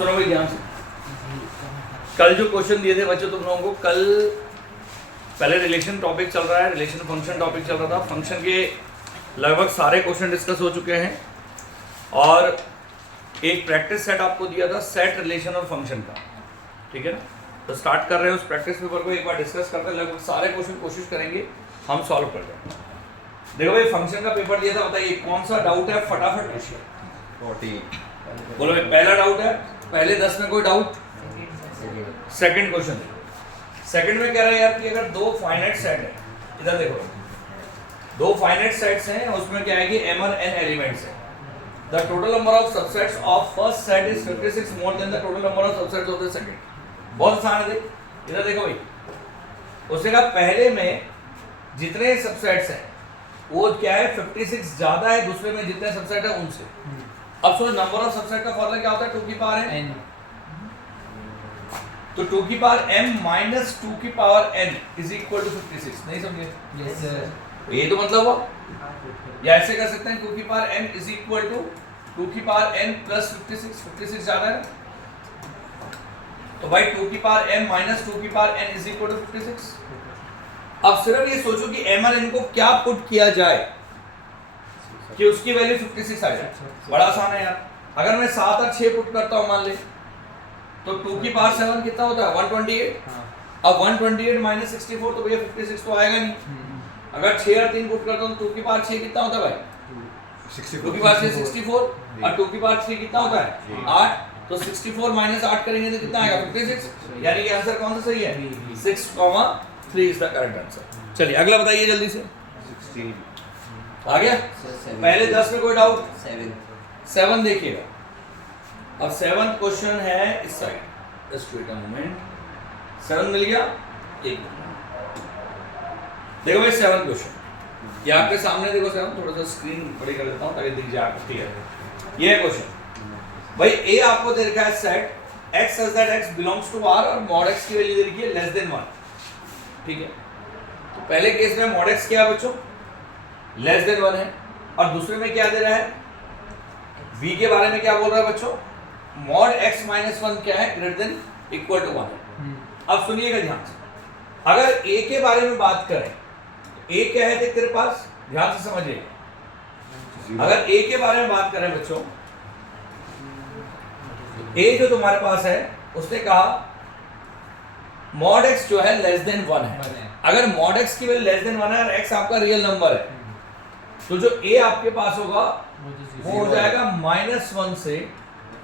सुनो भाई ध्यान से, कल जो क्वेश्चन दिए थे बच्चों तुम लोगों को, कल पहले रिलेशन टॉपिक चल रहा है, रिलेशन फंक्शन टॉपिक चल रहा था। फंक्शन के लगभग सारे क्वेश्चन डिस्कस हो चुके हैं और एक प्रैक्टिस सेट आपको दिया था, सेट रिलेशन और फंक्शन का, ठीक है ना। तो स्टार्ट कर रहे हैं उस प्रैक्टिस पेपर को, एक बार डिस्कस करते हैं। लगभग सारे क्वेश्चन कोशिश करेंगे हम सॉल्व कर दें। देखो भाई फंक्शन का पेपर दिया था, बताइए कौन सा डाउट है, फटाफट पूछिए। 40 बोलो भाई पहला डाउट है, पहले 10 में कोई डाउट। सेकंड क्वेश्चन, सेकंड में कह रहा है यार कि अगर दो फाइनाइट सेट है, इधर देखो दो फाइनाइट सेट्स हैं, उसमें क्या है कि m और n एलिमेंट्स हैं। The total number of subsets of first set is 56 more than the total number of subsets of the second. बहुत आसान है, इधर देखो भाई, उसने कहा पहले में जितने सबसेट्स हैं वो क्या है 56 ज्यादा है दूसरे में जितने सबसेट है उनसे। अब सोचो नंबर ऑफ सबसेट का फॉर्मूला क्या होता है, 2 की पावर n। तो 2 की पावर m माइनस 2 की power n is equal to 56। नहीं समझे? Yes sir. ये तो मतलब हुआ, या ऐसे कर सकते हैं 2 की power n is equal to 2 की पावर n प्लस 56। 56 ज्यादा है तो भाई 2 की पावर m माइनस 2 की power n is equal to 56। अब सिर्फ ये सोचो कि m और n को क्या पुट किया जाए कि उसकी वैल्यू 56 आ जाए। बड़ा आसान है यार। अगर मैं 7 और 6 पुट करता हूं मान ले, तो 2 की पावर 7 कितना होता है 128। अब 128 माइनस 64 तो भैया 56 तो आएगा नहीं। अगर 6 और 3 पुट करता हूं तो 2 की पावर 6 कितना होता है भाई 2 की पावर 6 64 और 2 की पावर 3 कितना होता है 8। तो 64 माइनस 8 करेंगे तो कितना आएगा 56। यानी कि आंसर कौन सा सही है 6,3 इज द करेक्ट आंसर। चलिए अगला बताइए जल्दी से। 16 आ गया? पहले 10 में कोई डाउट? 7 देखिएगा। अब 7th क्वेश्चन है इस side, just wait a moment. 7 मिल गया, एक मिनट। देखो भाई 7th क्वेश्चन ये आपके सामने, देखो 7 थोड़ा सा स्क्रीन बड़ी कर देता हूं ताकि दिख जाए आपको क्लियर। ये है क्वेश्चन भाई, ए आपको दे रखा है set x such that x belongs to R और mod x की वैल्यू दे रखी है लेस देन 1, ठीक है। तो पहले केस में mod x क्या है बच्चों लेस देन 1 है, और दूसरे में क्या दे रहा है v के बारे में क्या बोल रहा है बच्चों mod x माइनस 1 क्या है ग्रेटर देन इक्वल टू 1 है। अब सुनिएगा ध्यान से, अगर a के बारे में बात करें तो a क्या है देख तेरे पास, ध्यान से समझिए। अगर a के बारे में बात करें बच्चों, a जो तुम्हारे पास है उसने कहा mod x जो है लेस देन 1 है। अगर mod x की वैल्यू लेस देन 1 है और x आपका रियल नंबर है तो जो a आपके पास होगा वो हो जाएगा -1 से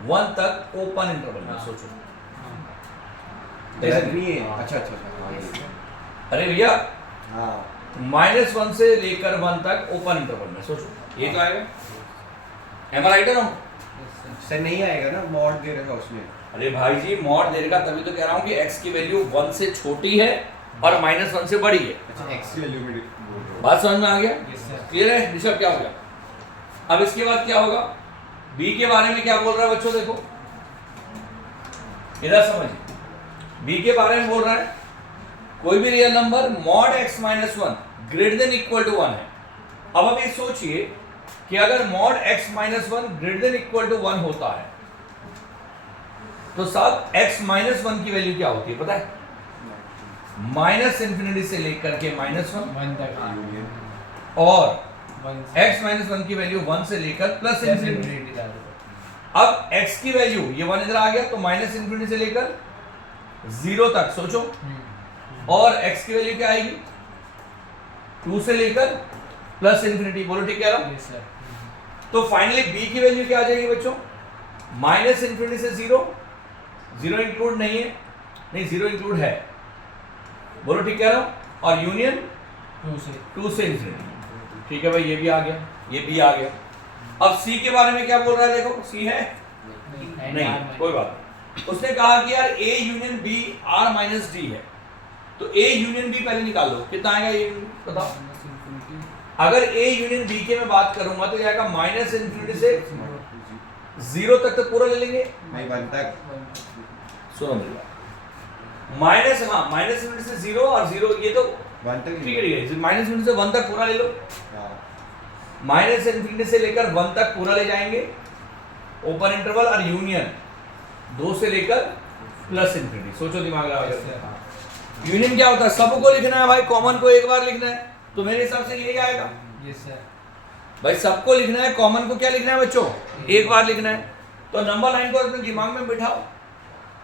1 तक ओपन इंटरवल में। सोचो नहीं है। अच्छा अच्छा अरे भैया हाँ -1 से लेकर 1 तक ओपन इंटरवल में, सोचो ये तो आएगा। एम आई राइट है ना? सर नहीं आएगा ना, मॉड दे रखा उसने। अरे भाई जी मॉड दे रखा, तभी तो कह रहा हूँ कि x की वैल्यू 1 से छोटी है और -1 से बड़ी है। अच्छा x की वैल्यू में बात समझ में आ गया? क्लियर है? ऋषभ क्या हो गया? अब इसके बाद क्या होगा, b के बारे में क्या बोल रहा है बच्चों, देखो इधर समझिए। b के बारे में बोल रहा है कोई भी real number mod x minus 1 greater than equal to 1 है। अब आप ये सोचिए कि अगर mod x minus 1 greater than equal to 1 होता है तो साहब x माइनस 1 की वैल्यू क्या होती है पता है? माइनस इंफिनिटी से लेकर के -1 तक, और x माइनस 1 की वैल्यू 1 से लेकर प्लस इंफिनिटी। अब x की वैल्यू ये 1 इधर आ गया तो माइनस इंफिनिटी से लेकर 0 तक सोचो, और x की वैल्यू क्या आएगी 2 से लेकर प्लस इंफिनिटी। बोलो ठीक कह रहा हूं? तो फाइनली b की वैल्यू क्या आ जाएगी बच्चों माइनस इंफिनिटी से 0 इंक्लूड नहीं है, नहीं 0 इंक्लूड है। बोलो ठीक कह रहा हूं? और यूनियन 2 से इंफिनिटी। ठीक है भाई, ये भी आ गया, ये भी आ गया। अब c के बारे में क्या बोल रहा है, देखो c है नहीं कोई बात नहीं। उसने कहा कि यार a union b r minus d है, तो a यूनियन b पहले निकाल लो, कितना आएगा ये बताओ। अगर a यूनियन b के मैं बात करूंगा तो जाएगा माइनस इंफिनिटी से 0 तक, तो पूरा ले लेंगे भाई 1 तक। सुनो माइनस, हाँ माइनस इंफिनिटी से 0 और 0 ये तो 1 तक ठीक है, माइनस इंफिनिटी से 1 तक पूरा ले लो। हाँ माइनस इंफिनिटी से लेकर 1 तक पूरा ले जाएंगे ओपन इंटरवल, और यूनियन 2 से लेकर प्लस इन्फिनिटी। सोचो दिमाग लगा कर। यूनियन क्या होता है, सबको लिखना है भाई, कॉमन को एक बार लिखना है, तो मेरे हिसाब से यही आएगा। Yes sir. भाई सबको लिखना है, कॉमन को क्या लिखना है बच्चों, एक बार लिखना है। तो नंबर लाइन को अपने दिमाग में बिठाओ,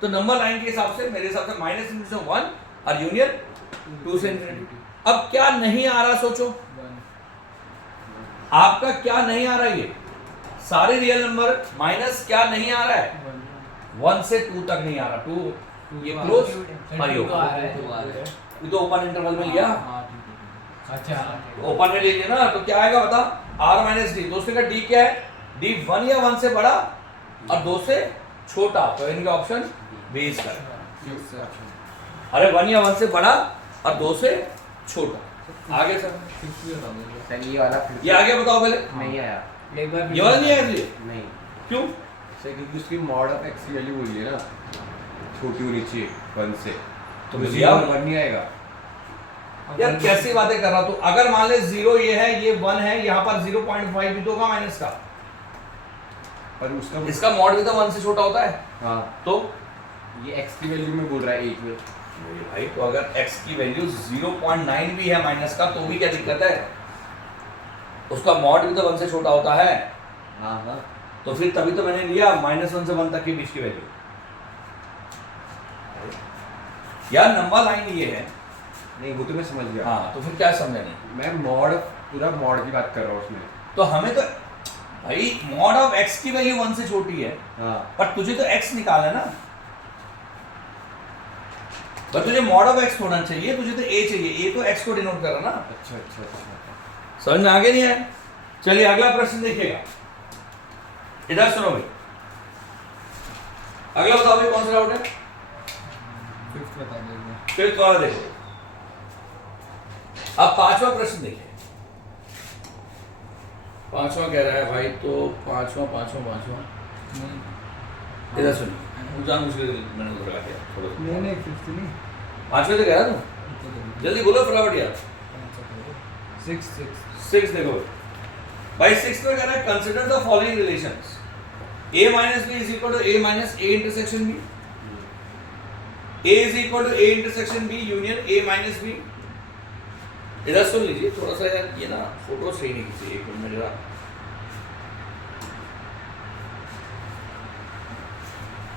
तो नंबर लाइन के हिसाब से मेरे हिसाब से माइनस इनटू से 1 और यूनियन 2 से इन्फिनिटी। अब क्या नहीं आ रहा सोचो, आपका क्या नहीं आ रहा है, ये सारे रियल नंबर माइनस क्या नहीं आ रहा है, 1 से 2 तक नहीं आ रहा। 2 ये क्लोज और ये ओपन, तो ओपन इंटरवल में लिया, अच्छा ओपन में ले लिया ना, तो क्या आएगा बता, r माइनस डी। दोस्तों का d क्या है, d 1 या 1 से बड़ा और 2 से छोटा, तो इनका ऑप्शन बी इसका है। अरे 1 या 1 से बड़ा और 2 से छोटा। आगे सर, सर ये वाला फिर ये आगे बताओ पहले। नहीं आया, एक बार ये वाला नहीं आया इसलिए, नहीं क्यों? सर क्योंकि उसकी मॉड ऑफ एक्स की वैल्यू बोली है ना, छोटी होनी चाहिए 1 से, तो तो भैया 1 नहीं आएगा। यार कैसी बातें कर रहा तू, अगर मान ले 0 ये है, ये 1 है, यहाँ पर 0.5 भी तो होगा माइनस का, पर उसका इसका मॉड भी तो 1 से छोटा होता है। हाँ, तो ये एक्स की वैल्यू में बोल रहा है 1 में। भाई तो अगर x की वैल्यू 0.9 भी है माइनस का, तो भी क्या दिक्कत है, उसका मॉड भी तो 1 से छोटा होता है। हाँ हाँ, तो फिर तभी तो मैंने लिया -1 से 1 तक के बीच की वैल्यू। यार नंबर लाइन ये है, नहीं वो तो मैं समझ गया। हाँ, तो फिर क्या समझा नहीं, मैं मॉड पूरा मॉड की बात कर रहा हूँ उसमें। तो हमें तो भाई मॉड ऑफ x की वैल्यू 1 से छोटी है, हाँ, पर तुझे तो x निकालना है ना, पर तुझे मॉड ऑफ x होना चाहिए, तुझे तो a चाहिए, a तो x को डिनोट कर रहा ना। अच्छा अच्छा अच्छा। समझ में आगे नहीं आया? चलिए अगला प्रश्न देखिएगा, इधर सुनो भाई, अगला बताओ भाई कौन सा डाउट है, फिफ्थ बता दीजिए। फिर वाला देखो। अब 5वां प्रश्न देखिए, 5वां कह रहा है भाई, तो 5वां इधर सुनिए, जान मुझे मैंने उधर लगा दिया थोड़ा सा। नहीं फिफ्थ नहीं, 5वें तो कह रहा तू, जल्दी बोलो फटाफट यार। 6 देखो भाई, 6 में कह रहा है consider the following relations, a minus B is equal to a minus a intersection b, a is equal to a intersection b union a minus b। इधर सुन लीजिए थोड़ा सा यार, ये ना फोटो सही नहीं खींची, एक मिनट मेरा,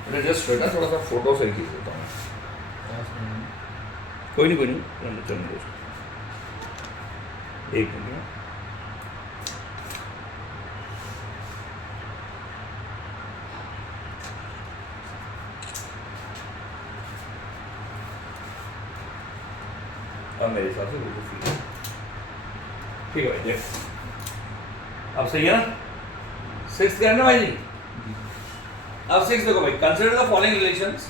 मैंने जस्ट बेटा थोड़ा सा फोटो सही खींच देता हूँ। कोई नहीं चलने दो, एक मिनट। अब मेरे हिसाब से बिल्कुल ठीक है भाई, देख अब सही है ना, 6 करना भाई जी। अब 6 देखो भाई, consider the following relations,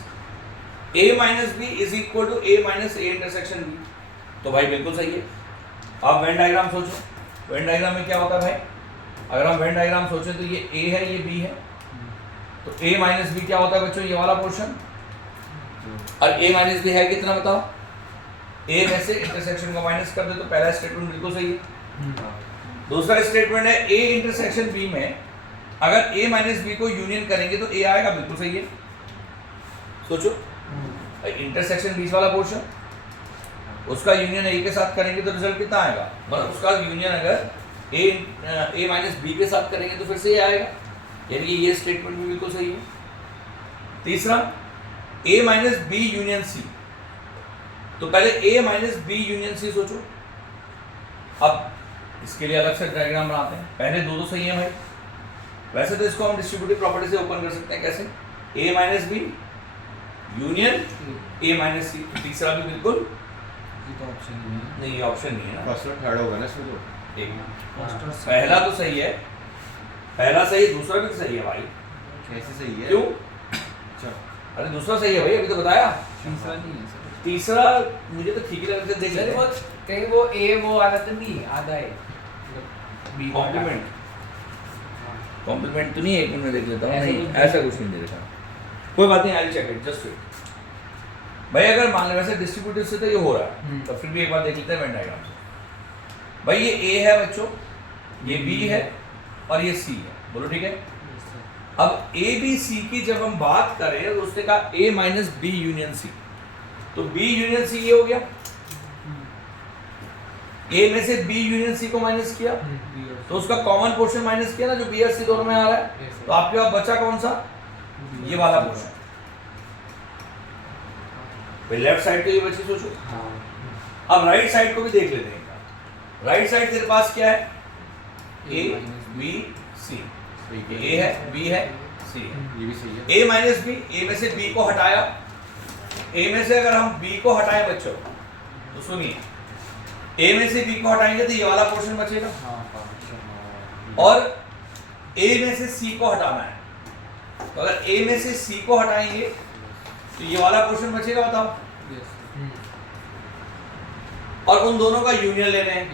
a minus B is equal to a minus a intersection b, तो भाई बिल्कुल सही है। अब वेन डायग्राम सोचो, वेन डायग्राम में क्या होता है भाई, अगर हम वेन डायग्राम सोचे तो ये a है, ये b है, तो a माइनस बी क्या होता है बच्चों, ये वाला पोर्शन, और a माइनस बी है कितना बताओ, a में से इंटरसेक्शन को माइनस कर दे, तो पहला स्टेटमेंट बिल्कुल सही है। दूसरा स्टेटमेंट है a इंटरसेक्शन b में अगर a माइनस बी को यूनियन करेंगे तो a आएगा, बिल्कुल सही है। सोचो इंटरसेक्शन बीच वाला पोर्शन, उसका यूनियन a के साथ करेंगे तो रिजल्ट कितना आएगा, मतलब उसका यूनियन अगर a माइनस बी के साथ करेंगे तो फिर से ये आएगा, यानी कि ये स्टेटमेंट भी बिल्कुल सही है। तीसरा a minus B union c, तो पहले a minus B union c सोचो। अब इसके लिए अलग से डायग्राम बनाते हैं, पहले दो सही है भाई, वैसे तो इसको हम डिस्ट्रीब्यूटिव प्रॉपर्टी से ओपन कर सकते हैं, कैसे, a minus B union a minus C, तीसरा भी बिल्कुल तो ऑप्शन नहीं नहीं, ऑप्शन नहीं है ना, फर्स्ट और थर्ड होगा ना इसमें तो। एक है। पहला तो सही है, पहला सही, दूसरा भी तो सही है भाई, कैसे सही है? क्यों? अच्छा, अरे दूसरा सही है भाई, अभी तो बताया। तीसरा नहीं है सर। तीसरा मुझे तो ठीक ही लग रहा था, देख सर लेते वो हैं। कहीं वो ए वो आधा तो नहीं आधा है, बी कॉम्प्लीमेंट, कॉम्प्लीमेंट तो नहीं है, एक मिनट में देख लेता हूँ, ऐसा नहीं कुछ ऐसा कुछ नहीं दे रखा, कोई बात नहीं, I check it, just wait भाई। अगर मान ले वैसे डिस्ट्रीब्यूटिव से तो ये हो रहा है, तो फिर भी एक बार देख लेते हैं वेन डायग्राम से। भाई ये a है बच्चों, ये b है और ये c है, बोलो ठीक है। अब ए बी सी की जब हम बात करें तो उसने कहा ए माइनस बी यूनियन सी, तो बी यूनियन सी ये हो गया, ए में से बी यूनियन सी को माइनस किया तो उसका कॉमन पोर्शन माइनस किया ना, जो बी और सी दोनों में आ रहा है, तो आपके पास बचा कौन सा, ये वाला पोर्शन। फिर लेफ्ट साइड के लिए बची, सोचो। अब राइट साइड को भी देख लेते हैं। राइट साइड तेरे पास क्या है, ए बी सी, ए है बी है सी है, ये भी सही है। ए माइनस बी, ए में से बी को हटाया, ए में से अगर हम बी को हटाए बच्चों तो सुनिए, ए में से बी को हटाएंगे तो ये वाला पोर्शन बचेगा, और ए में से सी को हटाना है, तो अगर ए में से सी को हटाएंगे तो ये वाला पोर्शन बचेगा, बताओ। और उन दोनों का यूनियन ले रहे हैं,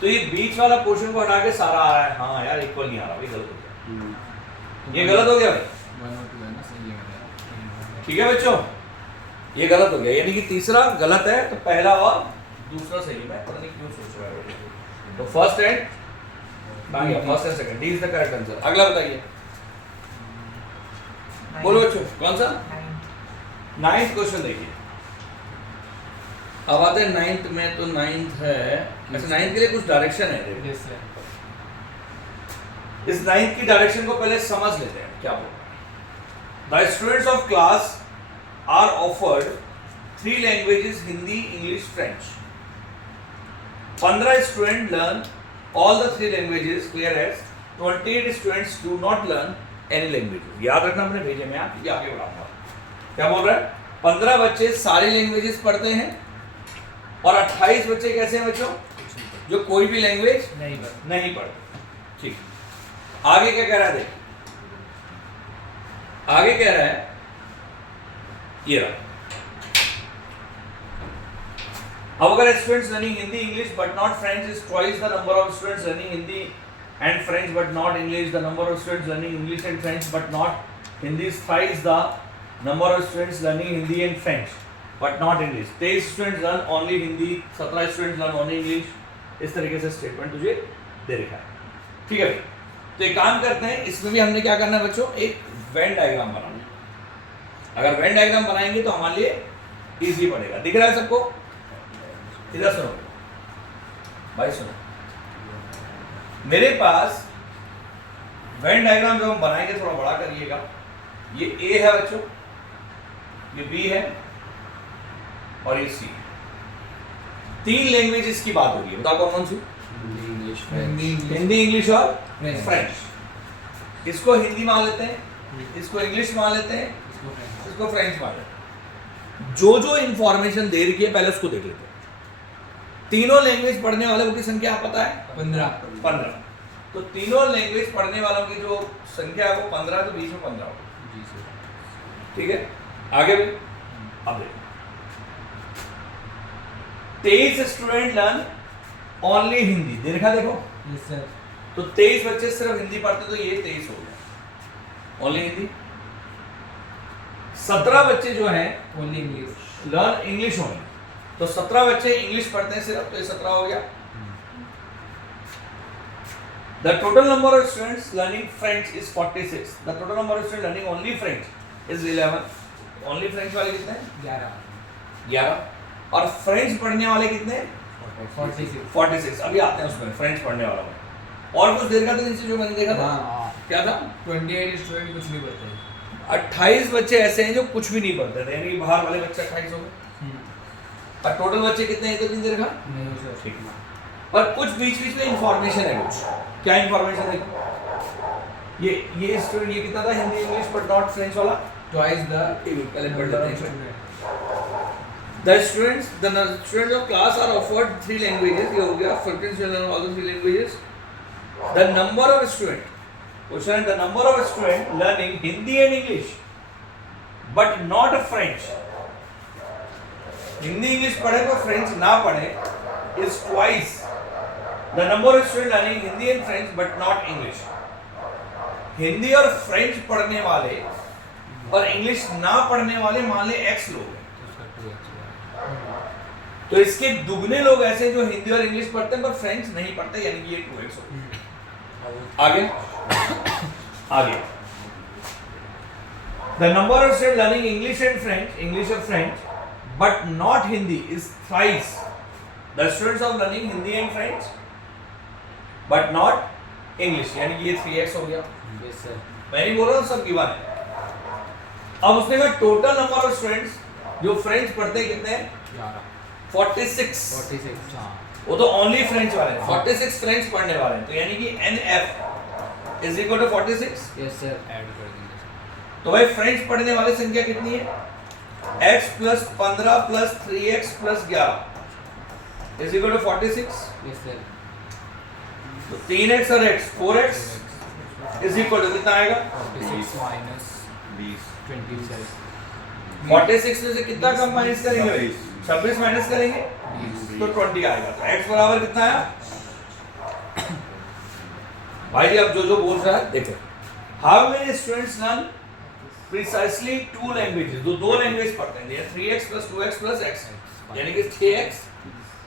तो ये बीच वाला पोर्शन को हटा के सारा आ रहा है। हाँ यार इक्वल नहीं आ रहा भाई, गलत हो गया, ये गलत हो गया भाई, ठीक है बच्चों, ये गलत हो गया, यानी कि तीसरा गलत है, तो पहला और दूसरा सही है। पता नहीं क्यों सोच रहा है। तो first and first and second, D is the correct answer. अगला बताइए, बोलो बच्चों कौन सा, 9th क्वेश्चन देखिए। अब आते हैं 9th में, तो 9th है, अच्छा 9th के लिए कुछ डायरेक्शन है, देखो इस 9th की डायरेक्शन को पहले समझ लेते हैं क्या बोल रहा है। The students of class are offered 3 languages, Hindi English French. 15 student learn all the 3 languages, whereas 28 students do not learn any languages. याद रखना, मैंने भेजे में आप ये आगे बढ़ाऊंगा। क्या बोल रहा है, 15 बच्चे सारी लैंग्वेजेस पढ़ते हैं और 28 बच्चे कैसे हैं बच्चों, जो कोई भी लैंग्वेज नहीं पढ़ते। ठीक, आगे क्या कह रहा है, देखिए आगे कह रहा है, ये रहा। अब अगर students learning Hindi English but not French is twice the number of students learning Hindi and French but not English, the number of students learning English and French but not Hindi is thrice the number of students learning Hindi and French but not English. 23 students learn only Hindi, 17 students learn only English. इस तरीके से statement तुझे दे रखा है, ठीक है भाई। तो एक काम करते हैं, इसमें भी हमने क्या करना है बच्चों, एक वेन डायग्राम बनाना है। अगर वेन डायग्राम बनाएंगे तो हमारे लिए इजी पड़ेगा। दिख रहा है सबको, इधर सुनो भाई, सुनो, मेरे पास वेन डायग्राम जब हम बनाएंगे, थोड़ा बड़ा करिएगा। ये ए है बच्चों, ये बी है और ये सी। 3 लैंग्वेजेस की बात होगी, बताओ कौन कौन सी, हिंदी इंग्लिश और फ्रेंच। इसको हिंदी मान लेते हैं, इसको इंग्लिश मान लेते हैं, इसको फ्रेंच मान लेते हैं। जो जो इंफॉर्मेशन दे रखी है पहले उसको देख लेते हैं। तीनों लैंग्वेज पढ़ने वालों की संख्या पता है 15। तो तीनों लैंग्वेज पढ़ने वालों की जो संख्या है वो 15, तो बीच में 15 होगा, ठीक है। आगे भी अब देखो, 23 स्टूडेंट लर्न ओनली हिंदी, देखा देखो, तो 23 बच्चे सिर्फ हिंदी पढ़ते, तो ये 23 हो गया ओनली हिंदी। 17 बच्चे जो हैं only English, learn English only, तो 17 बच्चे इंग्लिश पढ़ते हैं सिर्फ, तो ये 17 हो गया। The total number of students learning French is 46. The total number of students learning only French is 11. Only French वाले कितने हैं? 11। और फ्रेंच पढ़ने वाले कितने हैं? 46। अभी आते हैं उसमें, फ्रेंच पढ़ने वालों में। और कुछ देर का था नीचे जो मैंने देखा था, क्या था? 28 स्टूडेंट कुछ नहीं पढ़ते। 28 बच्चे ऐसे हैं जो कुछ भी नहीं पढ़ते थे, यानी कि बाहर वाले बच्चे 28 हो गए। और टोटल बच्चे कितने हैं, इधर नहीं देखा? नहीं सर, ठीक है। पर कुछ बीच बीच में इंफॉर्मेशन है, कुछ क्या इंफॉर्मेशन है? ये स्टूडेंट ये कितना था, Hindi English but not French वाला? ट्वाइस द पहले पढ़ लेते हैं। The students of class are offered 3 languages, ये हो गया, 15 students learn all the 3 languages. The number of student, question, the number of student learning Hindi and English but not French, Hindi English पढ़े तो French ना पढ़े, is twice the number of student learning Hindi and French but not English. Hindi और French पढ़ने वाले और English ना पढ़ने वाले मान ले X लोग हैं, तो इसके दुगने लोग ऐसे हैं जो हिंदी और इंग्लिश पढ़ते हैं पर फ्रेंच नहीं पढ़ते, यानी कि ये 2x हो गया। आगे आगे The number of students learning English and French, but not Hindi is thrice. The students of learning Hindi and French, but not English, यानी कि ये 3x हो गया। Yes sir. मैं नहीं बोल रहा हूँ, सब गिवन है। अब उसने कहा टोटल नंबर ऑफ स्टूडेंट्स जो फ्रेंच पढ़ते हैं कितने हैं? 46। 46 हाँ। वो तो ओनली फ्रेंच वाले हैं, 46 फ्रेंच पढ़ने वाले हैं, तो यानी कि NF is equal to 46। Yes sir. Add कर देंगे। तो भाई फ्रेंच पढ़ने वाली संख्या कितनी है? x plus 15 plus 3x plus 11 is equal to 46। Yes sir. तो 3x और x 4x is equal to कितना आएगा? 46 minus 20 27 46 में से कितना कम माइनस करेंगे भाई? 26 माइनस करेंगे तो 20 आएगा। तो x बराबर कितना आया? भाई जी अब जो बोल रहा है देखो, how many students learn precisely 2 languages, दो लैंग्वेज पढ़ते हैं, 3x plus 2x plus x, यानी कि 6x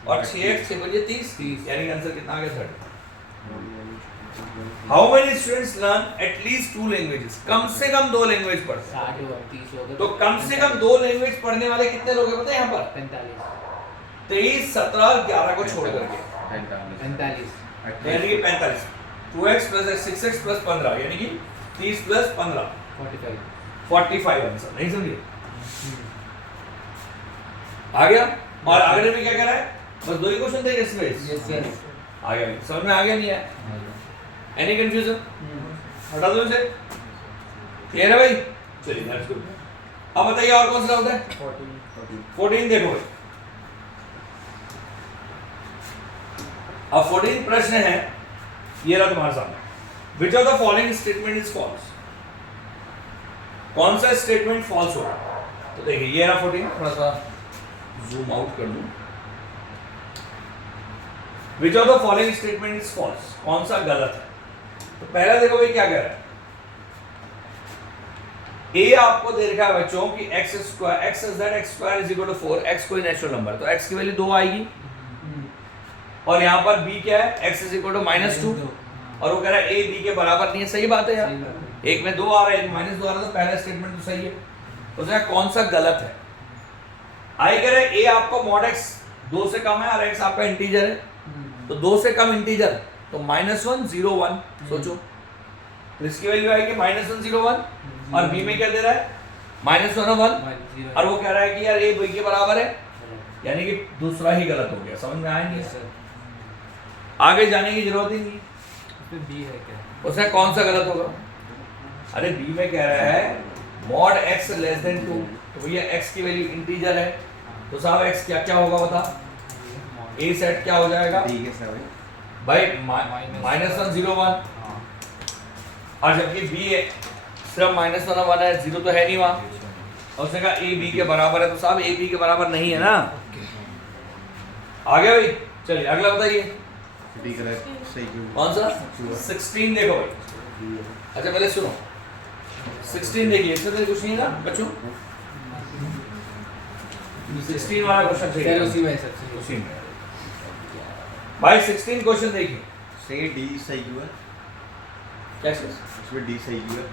और 6x 6 बजे 30, यानी कि आंसर कितना आ गया? 30। How many students learn at least 2 languages, कम से कम 2 लैंग्वेज पढ़ते हैं। 60 और 30 हो गए तो कम से कम 2 लैंग्वेज पढ़ने वाले कितने लोग हैं पता है यहाँ पर? 45 23 17 11 को छोड़ करके 45 यानी कि 45। 2x प्लस 6x प्लस 15 यानी कि 30 प्लस 15 45 आंसर। नहीं समझिए? आ गया। और अगले में क्या कह रहा है? बस 2 ही क्वेश्चन थे इसमें। Yes sir. आ गया, समझ में आ गया नहीं है? Any confusion? हटा दो इसे। क्लियर है भाई? चलिए दैट्स गुड। अब बताइए और कौन सा डाउट है? 14 देखो भाई। अब 14 प्रश्न है, ये रहा तुम्हारे सामने। Which of the following statement is false? कौन सा स्टेटमेंट फॉल्स होगा? तो देखिए ये रहा 14, थोड़ा सा जूम आउट कर दूं। Which of the following statement is false? कौन सा गलत है? तो पहला देखो भाई क्या कह रहा है। ए आपको दे रखा है बच्चों कि x square x is that x square is equal to 4, x कोई नेचुरल नंबर, तो x की वैल्यू 2 आएगी। और यहाँ पर b क्या है? x इज इक्वल टू -2, और वो कह रहा है a b के बराबर नहीं है। सही बात है यार, एक में 2 आ रहा है, एक -2 आ रहा है, तो पहला स्टेटमेंट तो सही है। तो उसमें कौन सा गलत है? आई कह रहा है a आपको मॉड x 2 से कम है और x आपका इंटीजर है, तो 2 से कम इंटीजर तो -1 0 1। सोचो, तो इसकी वैल्यू आएगी -1 0 1, और b में क्या दे रहा है? -1 और 1, और वो कह रहा है कि यार a b के बराबर है, यानी कि दूसरा ही गलत हो गया। समझ में आया नहीं? आगे जाने की जरूरत ही नहीं। उसमें b है क्या? उसमें कौन सा गलत होगा? अरे b में कह रहा है मॉड x लेस देन 2, तो भैया x की वैल्यू इंटीजर है, तो साहब x क्या क्या होगा बता? a सेट क्या हो जाएगा भाई? -1 0 1, और जबकि b है सिर्फ -1 और 1 है, 0 तो है नहीं वहां, और उसने कहा a b के बराबर है, तो साहब a b के बराबर नहीं है ना। आ गया भाई? चलिए अगला बताइए कौन सा? 16 देखो भाई। अच्छा पहले सुनो, 16 देखिए, इसमें तो कुछ नहीं है ना बच्चों? 16 वाला क्वेश्चन चाहिए उसी में सबसे उसी में भाई। 16 क्वेश्चन देखिए। से डी सही क्यों है? क्या चीज? इसमें डी सही क्यों है?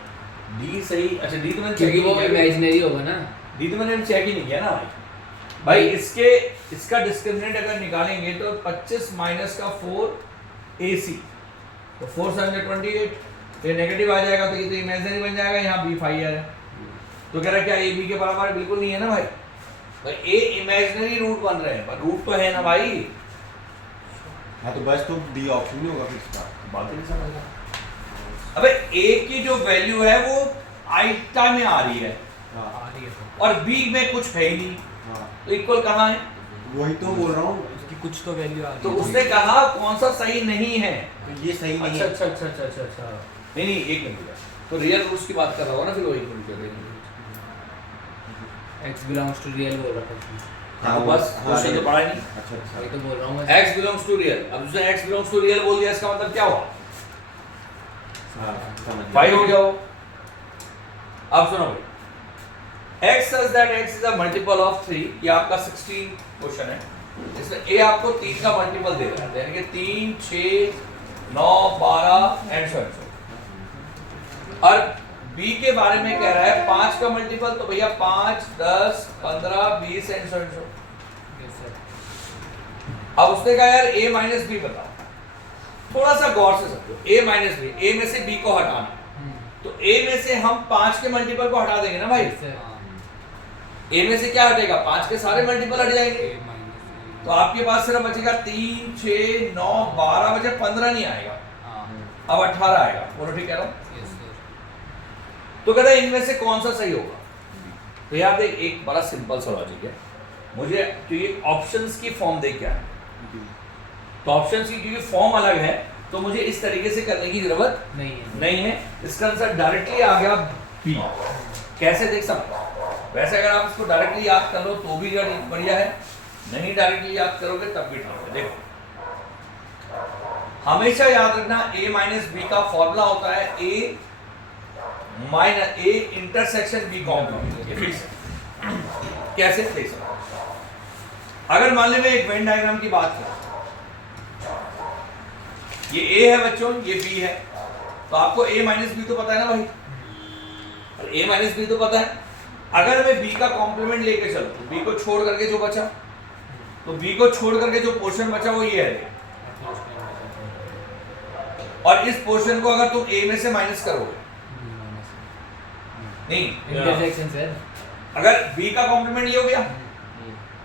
डी सही? अच्छा डी तो मैंने चेक क्योंकि ही वो नहीं किया। इमेजिनरी होगा ना। डी तो मैंने चेक ही नहीं किया ना भाई। भाई इसका डिस्क्रिमिनेंट अगर निकालेंगे तो 25 माइनस का 4 AC, तो 4 7 28, तो नेगेटिव आ जाएगा, तो ये तो इमेजिनरी बन जाएगा। यहाँ b 5 है, तो कह रहा है क्या a b के बराबर? बिल्कुल नहीं है ना भाई। भाई a इमेजिनरी रूट बन रहे हैं, पर रूट तो है ना भाई। हाँ तो बस तो डी ऑप्शन नहीं होगा फिर इसका। बात ही नहीं समझ रहा। अबे a की जो वैल्यू है वो आइटा में आ रही है, हाँ आ रही है और b में कुछ है ही नहीं, हाँ तो इक्वल कहाँ है? वही तो बोल रहा हूँ। उसकी कुछ तो वैल्यू आ रही तो है। उसने कहा कौन सा सही नहीं है? तो ये सही नहीं अच्छा है। अच्छा। नहीं एक मिनट, तो रियल रूट्स की बात कर रहा हो ना, फिर वही बोल कर रहे हैं। x belongs to real बोल रहा था। हाँ, तो बस क्वेश्चन तो पढ़ा ही नहीं। अच्छा वही तो बोल रहा हूँ मैं। x belongs to real, अब उसने x belongs to real बोल दिया, इसका मतलब क्या हुआ? हाँ समझ गया। 5 हो गया वो। अब सुनो भाई, x such that x is a multiple of 3, ये आपका 16 क्वेश्चन है। इसमें a आपको 3 का मल्टीपल दे रहा है, यानी कि 3 6 9 12 एंड सो और बी के बारे में कह रहा है 5 का मल्टीपल, तो भैया 5, 10, 15, 20 एंड सो। Yes sir. अब उसने कहा यार a माइनस बी बताओ। थोड़ा सा गौर से समझो, a माइनस बी, a में से b को हटाना, तो a में से हम 5 के मल्टीपल को हटा देंगे ना भाई। Yes sir. a में से क्या हटेगा, 5 के सारे मल्टीपल हट जाएंगे, ए माइनस तो आपके पास सिर्फ बचेगा 3, 6, 9, 12 बचे, 15 नहीं आएगा, हाँ अब 18 आएगा। बोलो ठीक कह रहा हूं? Yes sir. तो कहता है इनमें से कौन सा सही होगा। तो यार देख, एक बड़ा सिंपल सा लॉजिक है, मुझे क्योंकि ऑप्शंस की फॉर्म देख क्या है, तो ऑप्शंस की क्योंकि फॉर्म अलग है, तो मुझे इस तरीके से करने की जरूरत नहीं है। इसका आंसर डायरेक्टली आ गया बी। कैसे देख सकते, वैसे अगर आप इसको डायरेक्टली याद कर लो तो भी बढ़िया है, नहीं डायरेक्टली याद करोगे तब भी ठीक है। देखो, हमेशा याद रखना a माइनस बी का फॉर्मूला होता है a minus a intersection b complement. कैसे देख सकते, अगर मान लीजिए एक वेन डायग्राम की बात करें, ये a है बच्चों, ये b है, तो आपको a माइनस बी तो पता है ना भाई, और a माइनस बी तो पता है। अगर मैं b का कॉम्प्लीमेंट लेके चलूं, तो b को छोड़ करके जो बचा, तो b को छोड़ करके जो पोर्शन बचा वो ये है, और इस पोर्शन को अगर तुम a में से माइनस करोगे, नहीं इंटरसेक्शन सर। अगर b का कॉम्प्लीमेंट ये हो गया,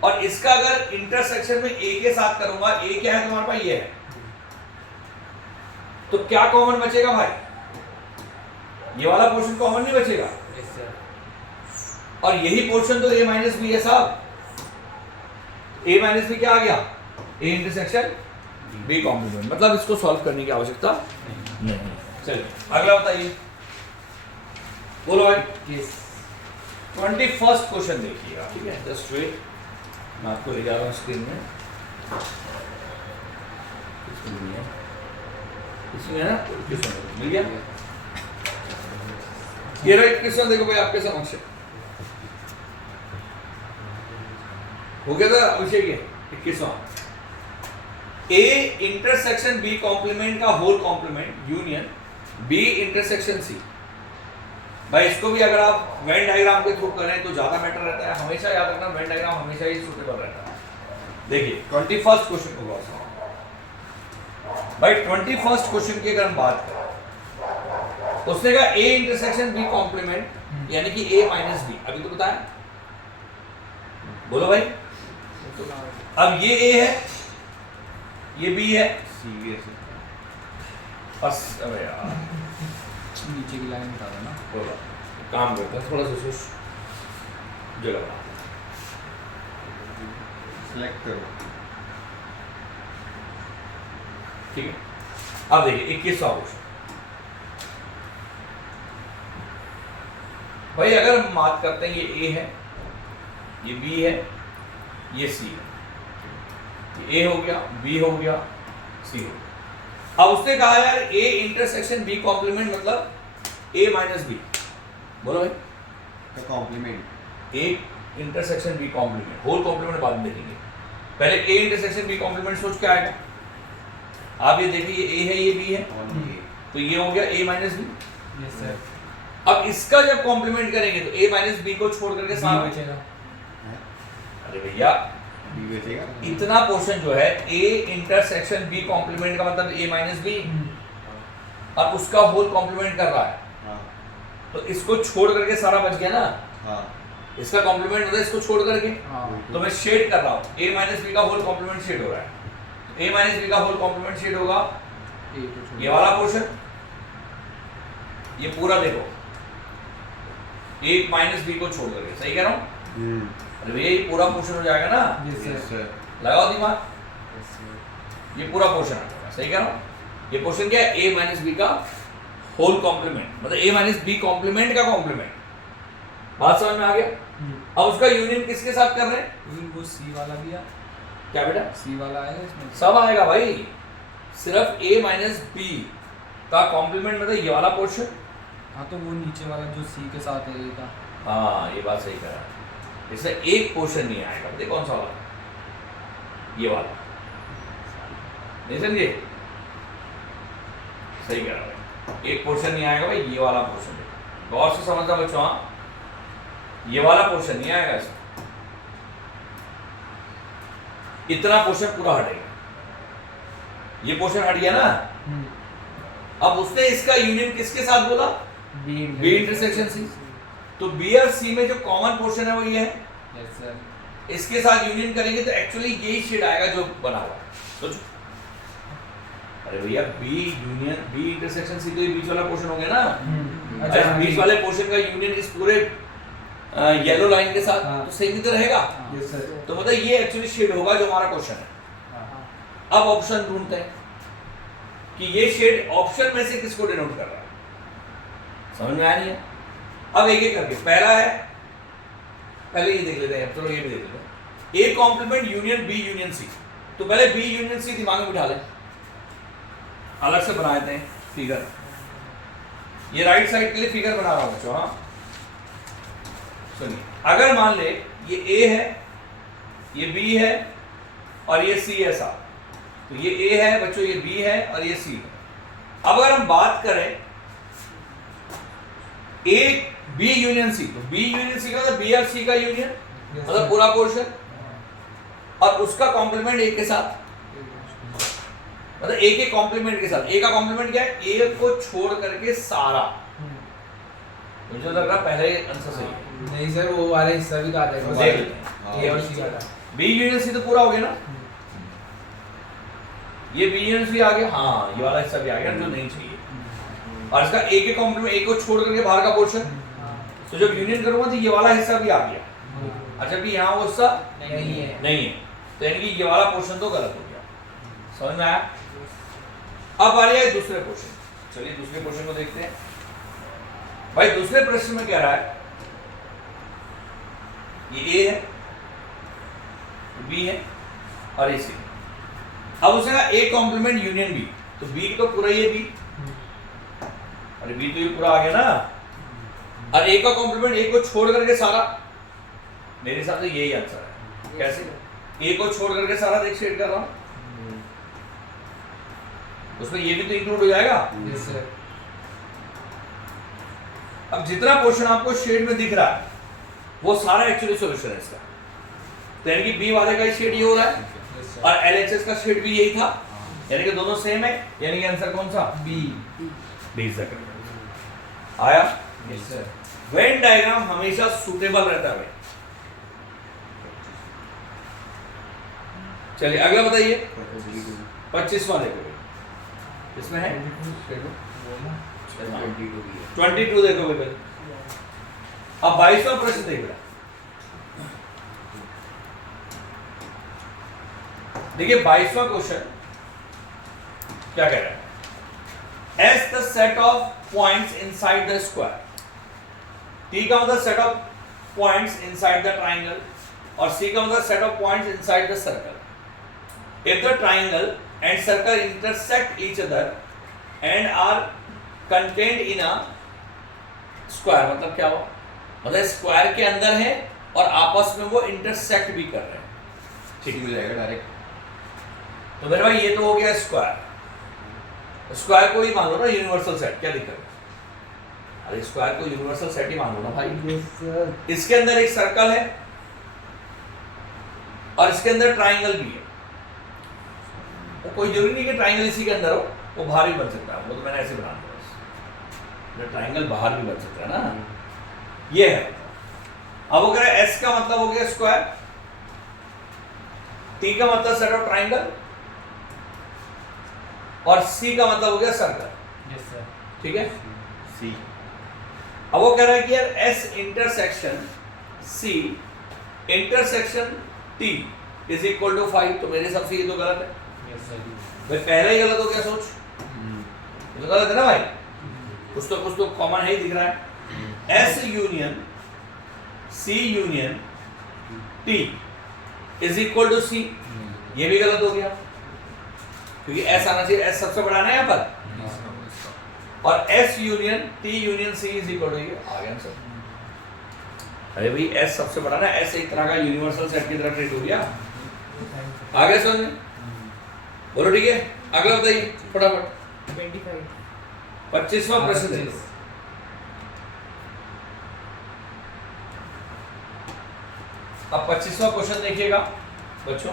और इसका अगर इंटरसेक्शन में a के साथ करूंगा, a क्या है तुम्हारे पास, ये है, तो क्या कॉमन बचेगा भाई, ये वाला पोर्शन कॉमन नहीं बचेगा, यस सर। और यही पोर्शन तो a माइनस बी है साहब। a माइनस बी क्या आ गया, a इंटरसेक्शन b कॉम्प्लीमेंट, मतलब इसको सॉल्व करने की आवश्यकता नहीं। चलिए अगला बताइए, बोलो भाई। यस 21st क्वेश्चन देखिएगा, ठीक है, जस्ट वेट, मैं आपको ले जा रहा हूँ स्क्रीन में। इसमें है ना, क्वेश्चन मिल गया, ये रहा क्वेश्चन, देखो भाई आपके समक्ष हो गया था अभिषेक, ये 21वां, a इंटरसेक्शन b कॉम्प्लीमेंट का whole complement union b intersection c। भाई इसको भी अगर आप वेन डायग्राम के थ्रू करें तो ज्यादा बेटर रहता है, हमेशा याद रखना वेन डायग्राम हमेशा ही सूटेबल रहता है। देखिए 21st क्वेश्चन को गौर से भाई, 21st क्वेश्चन की अगर हम बात करें, उसने कहा a इंटरसेक्शन b कॉम्प्लीमेंट यानी कि a माइनस बी, अभी तो बताया, बोलो भाई। अब ये a है, ये b है, बस अबे यार नीचे की लाइन बता दो ना। बोलो, काम करता है थोड़ा सा सोच जगह बना, सिलेक्ट करो, ठीक है। अब देखिए 21वां क्वेश्चन, भाई अगर हम बात करते हैं, ये a है, ये b है, ये c है, ये a हो गया, b हो गया, c हो गया। अब उसने कहा यार a इंटरसेक्शन b कॉम्प्लीमेंट मतलब a माइनस बी, बोलो भाई। Complement a intersection b complement, whole complement बाद में देखेंगे, पहले a इंटरसेक्शन b कॉम्प्लीमेंट सोच के आएगा। आप ये देखिए, ये a है, ये b है, तो ये हो गया a minus B. Yes sir. अब इसका जब कॉम्प्लीमेंट करेंगे तो a माइनस बी को छोड़ करके सारा बचेगा। अरे भैया बी बचेगा, इतना पोर्शन जो है a इंटरसेक्शन b कॉम्प्लीमेंट का मतलब a माइनस बी, और उसका होल कॉम्प्लीमेंट कर रहा है, हाँ तो इसको छोड़ करके सारा बच गया ना, हाँ इसका कॉम्प्लीमेंट होता है इसको छोड़ करके, हाँ तो मैं शेड कर रहा हूँ, a माइनस बी का होल कॉम्प्लीमेंट शेड हो रहा है, a माइनस बी का होल कॉम्प्लीमेंट शेड होगा ये वाला पोर्शन, ये पूरा देखो a माइनस बी को छोड़ करके, सही कह रहा हूँ, अरे भैया ये पूरा पोर्शन हो जाएगा ना, यस सर। लगाओ दिमाग, ये पूरा पोर्शन आ जाएगा, सही कह रहा हूँ। ये पोर्शन क्या है, a माइनस बी का होल कॉम्प्लीमेंट, मतलब a माइनस बी कॉम्प्लीमेंट का कॉम्प्लीमेंट, बात समझ में आ गया। अब उसका यूनियन किसके साथ कर रहे हैं, वो सी वाला भी है, क्या बेटा, सी वाला आएगा इसमें, सब आएगा भाई, सिर्फ a माइनस बी का कॉम्प्लीमेंट मतलब ये वाला पोर्शन। हाँ तो वो नीचे वाला जो सी के साथ है ये था। हाँ ये बात सही कह रहा है, इससे एक पोर्शन नहीं आएगा, बताइए कौन सा वाला, ये वाला, नहीं समझे, सही कह रहा है, एक पोर्शन नहीं आएगा भाई, ये वाला पोर्शन, गौर से समझना बच्चों, हाँ, ये वाला पोर्शन नहीं आएगा इसमें, इतना पोर्शन पूरा हटेगा, ये पोर्शन हट गया ना। अब उसने इसका यूनियन किसके साथ बोला, बी इंटरसेक्शन सी, तो बी और सी में जो कॉमन पोर्शन है वो ये है, यस सर, इसके साथ यूनियन करेंगे तो एक्चुअली यही शेड आएगा जो बना हुआ है। सोचो, अरे भैया B union B intersection C तो ये बीच वाला पोर्शन हो गया ना। अच्छा, इस बीच वाले पोर्शन का यूनियन इस पूरे येलो लाइन के साथ हाँ। तो सेम ही तो रहेगा। यस सर, तो मतलब ये एक्चुअली शेड होगा जो हमारा क्वेश्चन है। अब ऑप्शन ढूंढते हैं कि ये शेड ऑप्शन में से किसको डिनोट कर रहा है, समझ में आ रही है। अब एक एक करके, पहला है, पहले ये देख लेते हैं, चलो ये भी देख लेते हैं, A complement union B union C. तो पहले बी यूनियन सी दिमाग में बिठा लें, अलग से बना देते हैं फिगर। ये राइट साइड के लिए फिगर बना रहा हूं बच्चों, हाँ सुनिए, अगर मान ले ये ए है, ये बी है और ये सी है साहब, तो ये ए है बच्चों, ये बी है और ये सी है। अब अगर हम बात करें ए बी यूनियन सी, तो बी यूनियन सी का मतलब बी और सी का यूनियन, मतलब पूरा पोर्शन, और उसका कॉम्प्लीमेंट ए के साथ, मतलब ए के कॉम्प्लीमेंट के साथ। ए का कॉम्प्लीमेंट क्या है, ए को छोड़ करके सारा। मुझे लग रहा पहले आंसर सही है। नहीं सर, वो वाला हिस्सा भी काटा है, देख लेते हैं। ये और सी वाला। बी यूनियन सी तो पूरा हो गया ना, ये बी यूनियन सी आ गया, हाँ ये वाला हिस्सा भी आ गया जो नहीं चाहिए। और इसका ए के कॉम्प्लीमेंट, ए को छोड़ करके बाहर का पोर्शन, तो जब यूनियन करूंगा तो ये वाला हिस्सा भी आ गया। अच्छा भी यहाँ वो हिस्सा नहीं है, नहीं है, तो यानी कि ये वाला पोर्शन तो गलत हो गया, समझ में आया। अब आ रहा है दूसरे पोर्शन, चलिए दूसरे पोर्शन को देखते हैं। भाई दूसरे प्रश्न में क्या रहा है, ये ए है, बी है और ये सी। अब उसने कहा ए कॉम्प्लीमेंट यूनियन बी, तो बी तो पूरा ये बी, अरे बी तो ये पूरा आ गया ना, और ए का कॉम्प्लीमेंट ए को छोड़ करके सारा, मेरे हिसाब से यही आंसर है। कैसे, ए को छोड़ करके सारा देख शेड कर रहा हूं, उसमें ये भी तो इंक्लूड हो जाएगा। यस सर, अब जितना पोर्शन आपको शेड में दिख रहा है वो सारा एक्चुअली सॉल्यूशन है इसका, तो यानी कि बी वाले का शेड ये हो रहा है यस सर, और एलएचएस का शेड भी यही था, यानी कि दोनों सेम है, यानी कि आंसर कौन सा, बी। बी सेकंड आया। यस सर, वेन डायग्राम हमेशा सूटेबल रहता है। चलिए अगला बताइए, 25वां देखो, इसमें है 22 देखो बेटा। अब 22वां प्रश्न देख रहा, देखिए 22वां क्वेश्चन क्या कह रहा है, S the set of points inside the square, T का मतलब set of points inside the triangle और सी का मतलब set of points inside the circle. If the triangle and circle intersect each other and are content in a square, मतलब क्या हुआ, मतलब square के अंदर है और आपस में वो इंटरसेक्ट भी कर रहे हैं, ठीक हो जाएगा डायरेक्ट। तो मेरे भाई ये तो हो गया स्क्वायर, स्क्वायर को ही मान लो ना यूनिवर्सल सेट, क्या दिक्कत है, अरे स्क्वायर को यूनिवर्सल सेट ही मान लो ना भाई। यस सर, इसके अंदर एक सर्कल है और इसके अंदर ट्राइंगल भी है, वो कोई जरूरी नहीं कि ट्राइंगल इसी के अंदर हो, वो बाहर भी बन सकता है, वो तो मैंने ऐसे बना दिया बस, ट्राइंगल बाहर भी बन सकता है ना, ये है। अब वो कह रहा है एस का मतलब हो गया स्क्वायर, टी का मतलब सेट ऑफ ट्राइंगल और सी का मतलब हो गया सर्कल, यस सर, ठीक है। सी, अब वो कह रहा है कि यार S intersection C intersection T is equal to 5, तो मेरे हिसाब से ये तो गलत है यस सर, भाई, पहले ही गलत हो गया, सोच ये तो गलत है ना भाई, कुछ तो कॉमन है ही दिख रहा है। S union C union T is equal to C, ये भी गलत हो गया क्योंकि एस आना चाहिए, एस सबसे बड़ा ना यहाँ पर, और S union T union C is equal to, ये आ गया आंसर। अरे भाई एस सबसे बड़ा ना, एस एक तरह का यूनिवर्सल सेट की तरह ट्रीट हो गया, आ गया समझ में, बोलो ठीक है। अगला बताइए फटाफट, 25, 25वां प्रश्न देखो। अब 25वां क्वेश्चन देखिएगा बच्चों,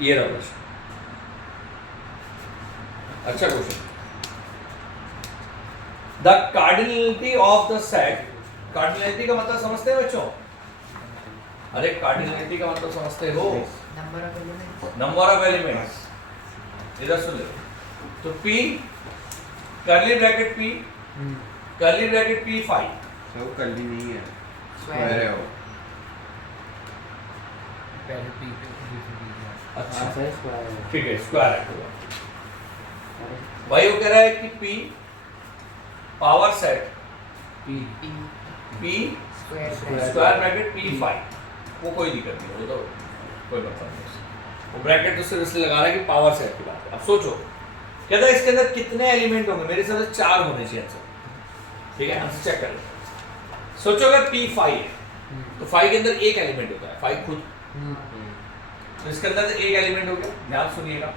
ये रहा क्वेश्चन, अच्छा question. The cardinality of the set, cardinality का मतलब समझते हैं बच्चों? अरे कार्डिनलिटी का मतलब समझते हो? Number of elements. इधर सुन ले, तो P curly bracket P curly bracket P5, वो कर्ली नहीं है, Square है वो। पहले P पे दूसरी अच्छा स्क्वायर ठीक है, स्क्वायर है पूरा। भाई वो कह रहा है कि P power set P P Square square bracket P5, वो कोई दिक्कत नहीं, वो तो कोई मतलब नहीं उससे। वो ब्रैकेट तो सिर्फ इसलिए लगा रहा है कि पावर सेट की बात है। अब सोचो, कहता है इसके अंदर कितने एलिमेंट होंगे? मेरे हिसाब से 4 होने चाहिए आंसर, ठीक है? आंसर चेक कर लो। सोचो अगर P5 है तो 5 के अंदर एक एलिमेंट होता है, 5 खुद, तो इसके अंदर एक एलिमेंट हो गया। ध्यान सुनिएगा,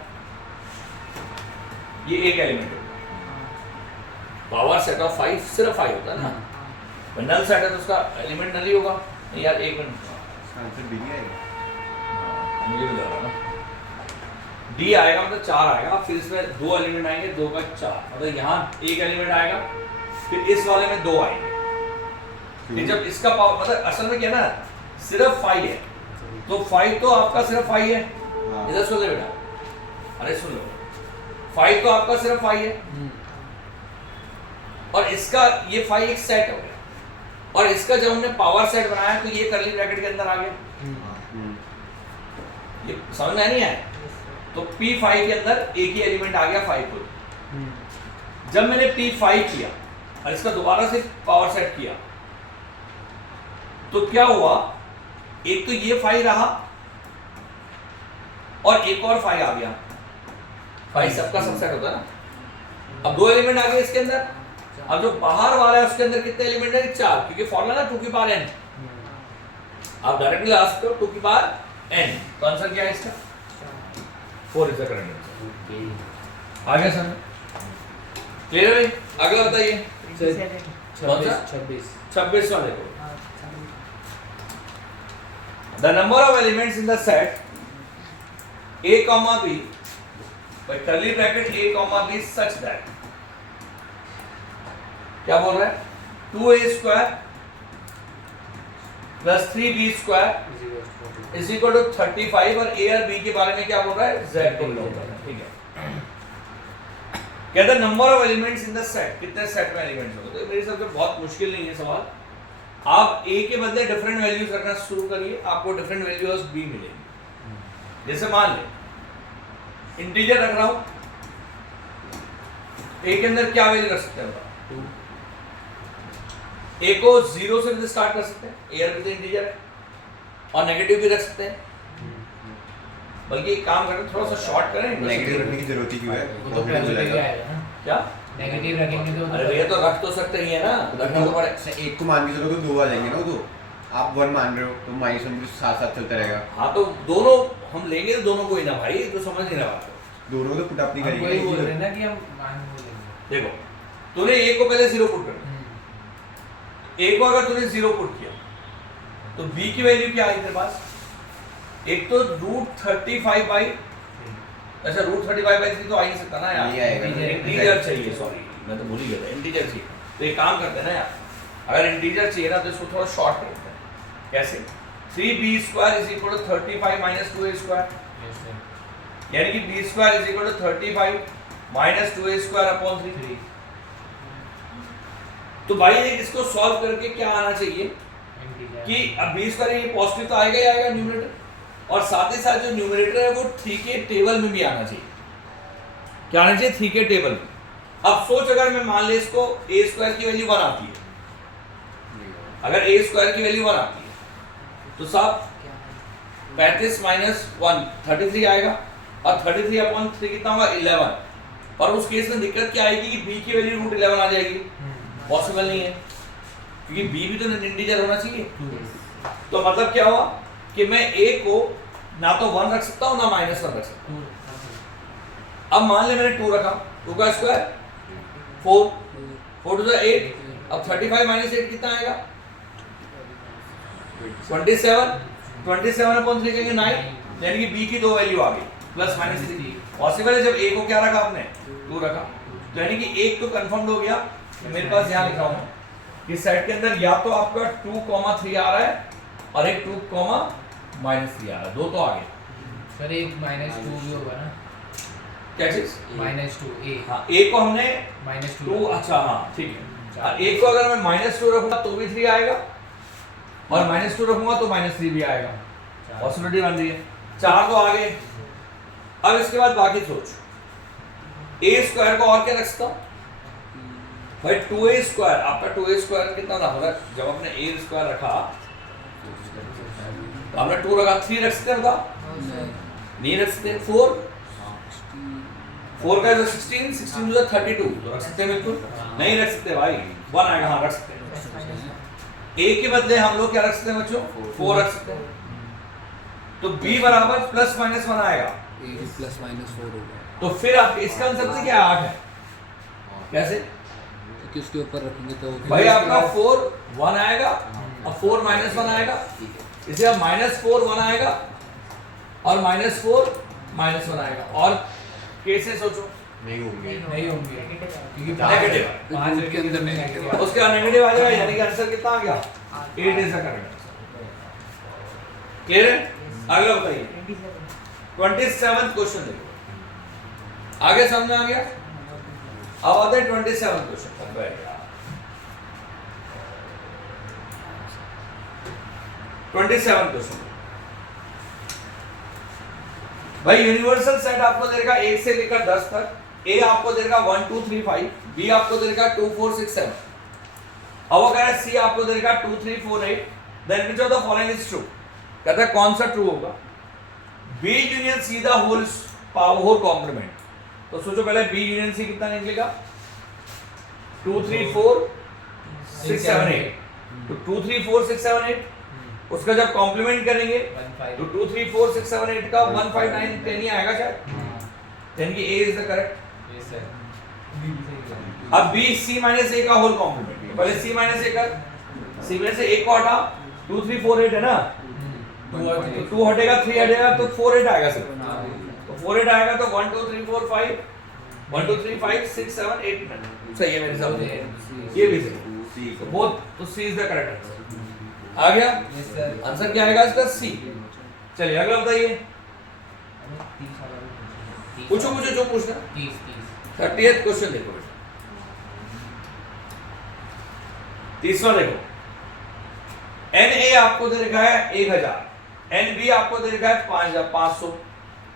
ये एक एलिमेंट हो गया। पावर सेट ऑफ 5 सिर्फ 5 होता है ना, नल सेट है तो उसका एलिमेंट नल ही होगा। यार एक मिनट, आंसर डी आएगा। मुझे भी लग रहा ना डी आएगा, मतलब 4 आएगा, फिर इसमें 2 एलिमेंट आएंगे, 2 का 4, मतलब यहाँ एक एलिमेंट आएगा, फिर इस वाले में 2 आएंगे। फिर जब इसका पावर, मतलब असल में क्या ना, सिर्फ 5 है, तो 5 तो आपका सिर्फ 5 है। हाँ। इधर सुन ले बेटा, अरे सुन लो, 5 तो आपका सिर्फ 5 है, और इसका ये 5 एक सेट हो गया, और इसका जब हमने पावर सेट बनाया तो ये कर्ली ब्रैकेट के अंदर आ गया। ये समझ में नहीं आया? तो P5 के अंदर एक ही एलिमेंट आ गया 5 खुद। जब मैंने P5 किया और इसका दोबारा से पावर सेट किया तो क्या हुआ, एक तो ये 5 रहा और एक और 5 आ गया। 5 सबका सबसेट होता है ना। अब 2 एलिमेंट आ गए इसके अंदर। अब जो बाहर वाला है उसके अंदर कितने एलिमेंट है? 4, क्योंकि फॉर्मूला ना 2 की पावर n। आप डायरेक्टली ला सकते हो 2 की पावर n। तो आंसर क्या है इसका? 4 इज द करेक्ट आंसर। आ गया समझ? क्लियर है भाई? अगला बताइए, 26 वाले को। The number of elements in the set A, B by curly bracket A, B such that, क्या बोल रहा है? 2A square plus 3B square is equal to 35, और A और B के बारे में क्या बोल रहा है? Z को बिलोंग करना है, ठीक है? कहता है number of elements in the set, कितने सेट में एलिमेंट्स होंगे? तो मेरे हिसाब से बहुत मुश्किल नहीं है सवाल। आप A के बदले डिफरेंट वैल्यूज रखना शुरू करिए, आपको डिफरेंट वैल्यूज B मिलेंगी। जैसे मान ले इंटीजर रख रहा हूं, A के अंदर क्या वैल्यू रख सकते हैं? 2। A को 0 से भी स्टार्ट कर सकते हैं, A भी तो इंटीजर है, और नेगेटिव भी रख सकते हैं। बल्कि एक काम करें, थोड़ा सा शॉर्ट करें। नेगेटिव रखने की जरूरत ही क्यों है? वो तो पॉजिटिव आएगा ना। क्या नेगेटिव रखेंगे तो अरे भैया तो रख तो सकते ही है ना, रखना तो पड़े। एक को मान के चलो तो 2 आ जाएंगे ना, वो तो आप 1 मान रहे हो तो -1 भी साथ साथ चलता रहेगा। हाँ तो दोनों हम लेंगे तो दोनों को ही ना भाई, तो समझ नहीं रहा बात को। दोनों को तो पुट अप नहीं हम वही बोल रहे करेंगे। हैं ना कि हम मान बोलेंगे। देखो, तूने A को पहले 0 पुट कर, A को अगर तूने 0 पुट किया तो B की वैल्यू क्या आई तेरे पास? एक तो √35 बाई, अच्छा √35/3 तो आ ही नहीं सकता ना यार, नहीं आएगा। इंटीजर चाहिए, सॉरी मैं तो भूल ही गया था, इंटीजर चाहिए। तो एक काम करते हैं ना यार, अगर इंटीजर चाहिए ना तो इसको थोड़ा शॉर्ट करते हैं। कैसे? 3b² = 35 - 2a², यानी कि b² = 35 - 2a²/3। तो भाई एक इसको सॉल्व करके क्या आना चाहिए कि अब b² ये पॉजिटिव तो आएगा ही आएगा न्यूमरेटर, और साथ ही साथ जो न्यूमरेटर है वो 3 के टेबल में भी आना चाहिए। क्या आना चाहिए? 3 के टेबल में। अब सोच, अगर मैं मान ले इसको a² की वैल्यू 1 आती है, अगर a² की वैल्यू 1 आती है तो साहब 35 - 1 33 आएगा, और 33/3 कितना होगा? 11। और उस केस में दिक्कत क्या आएगी कि b की वैल्यू √11 आ जाएगी। पॉसिबल नहीं है, क्योंकि b भी तो इंटीजर होना चाहिए। तो मतलब क्या हुआ कि मैं a को ना तो 1 रख सकता हूं ना -1 रख सकता हूं। अब मान ले मैंने 2 रखा, 2 का स्क्वायर 4, 4 to the 8। अब 35 - 8 कितना आएगा? 27 अपॉन 3 करेंगे 9, यानी कि बी की दो वैल्यू आ गई प्लस माइनस 3। पॉसिबल है जब ए को क्या रखा आपने 2 रखा, तो यानी कि एक तो कंफर्म हो गया। मेरे पास यहाँ लिखा हूँ कि सेट के अंदर या तो आपका 2,3 आ रहा है और एक 2,-3 आ रहा है, दो तो आ गए। सर एक -2 भी होगा ना, क्या चीज? -2 ए, हाँ ए को हमने -2 2, अच्छा हाँ ठीक है। और एक को अगर मैं -2 रखूंगा तो भी 3 आएगा, और -2 रखूंगा तो -3 भी आएगा। पॉसिबिलिटी बन रही है, 4 तो आ गए। अब इसके बाद बाकी सोच, ए स्क्वायर को और क्या रख सकता हूँ भाई? 2a स्क्वायर, आपका 2a स्क्वायर कितना था? मतलब जब आपने a स्क्वायर रखा तो आपने 2 रखा, 3 रख सकते हैं? बता, नहीं रख सकते। 4 का जो 16 जो 32 तो रख सकते हैं बिल्कुल, नहीं रख सकते भाई, 1 आएगा। हाँ रख सकते हैं, a के बदले हम लोग क्या रख सकते हैं बच्चों? 4 रख सकते हैं। तो b बराबर ±1 आएगा, +-4 होगा, तो फिर आप इसका आंसर से क्या 8 है? कैसे क्योंकि उसके ऊपर रखेंगे तो भाई? आपका 4 1 आएगा और 4 -1 आएगा, इसे अब -4 1 आएगा और -4 -1 आएगा। और कैसे सोचो? नहीं होंगे, नहीं होंगे क्योंकि नेगेटिव, 5 के अंदर नेगेटिव है। उसका नेगेटिव आ जाएगा, यानी कि आंसर कितना आ गया? 8 is the correct answer. Clear है? अगला बताइए 27th क्वेश्चन देखो, आगे समझ में आ गया? अब आता है 27th क्वेश्चन। अबे यार 27th क्वेश्चन भाई, यूनिवर्सल सेट आपको देगा 1 से लेकर 10 तक। ए आपको देगा 1 2 3 5, बी आपको देगा 2 4 6 7। अब अगर सी आपको देगा 2 3 4 8, then which of the following is true? कहता है कौन सा ट्रू होगा? B union C the whole whole complement. तो सोचो पहले बी यूनियन सी कितना निकलेगा? 2 3 4 6 7 8। तो 2 3 4 6 7 8, उसका जब कॉम्प्लीमेंट करेंगे 1 तो 2 3 4 6 7 8 का 1 5 9 10 ही आएगा शायद, यानी कि ए इज द करेक्ट। अब बी सी माइनस ए का होल कॉम्प्लीमेंट, पहले सी माइनस ए कर, सी में से एक को हटा, 2 3 4 8 है ना, 2 हटेगा 3 हटेगा तो 4 8 आएगा सर। तो 4 8 आएगा तो 1 2 3 4 5, 1 2 3 5 6 7 8 9 सही है मेरे हिसाब से, ये भी सही। तो बोथ, तो सी इज द करेक्ट आंसर। आ गया आंसर? क्या आएगा इसका? सी। चलिए अगला बताइए, पूछो पूछो जो पूछना। 30th क्वेश्चन देखो बेटा, 30वां देखो। एन ए आपको दे रखा है 1000, एन बी आपको दे रखा है 5500,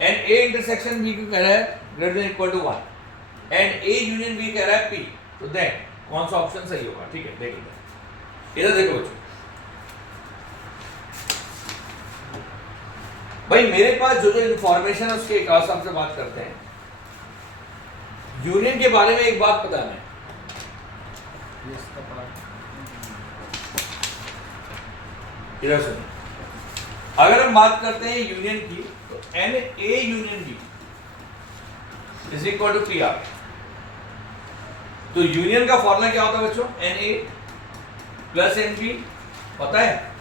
एन ए इंटरसेक्शन बी को कह रहा है greater than equal to 1, and A union B कह रहा है पी। तो देन कौन सा ऑप्शन सही होगा? ठीक है देख लो, इधर देखो बच्चों। भाई मेरे पास जो जो इंफॉर्मेशन है उसके हिसाब से हमसे बात करते हैं। यूनियन के बारे में एक बात पता है, इधर सुनो, अगर हम बात करते हैं यूनियन की तो n A union B is equal to P R. तो यूनियन का फॉर्मूला क्या होता है बच्चों? N A plus n B पता है,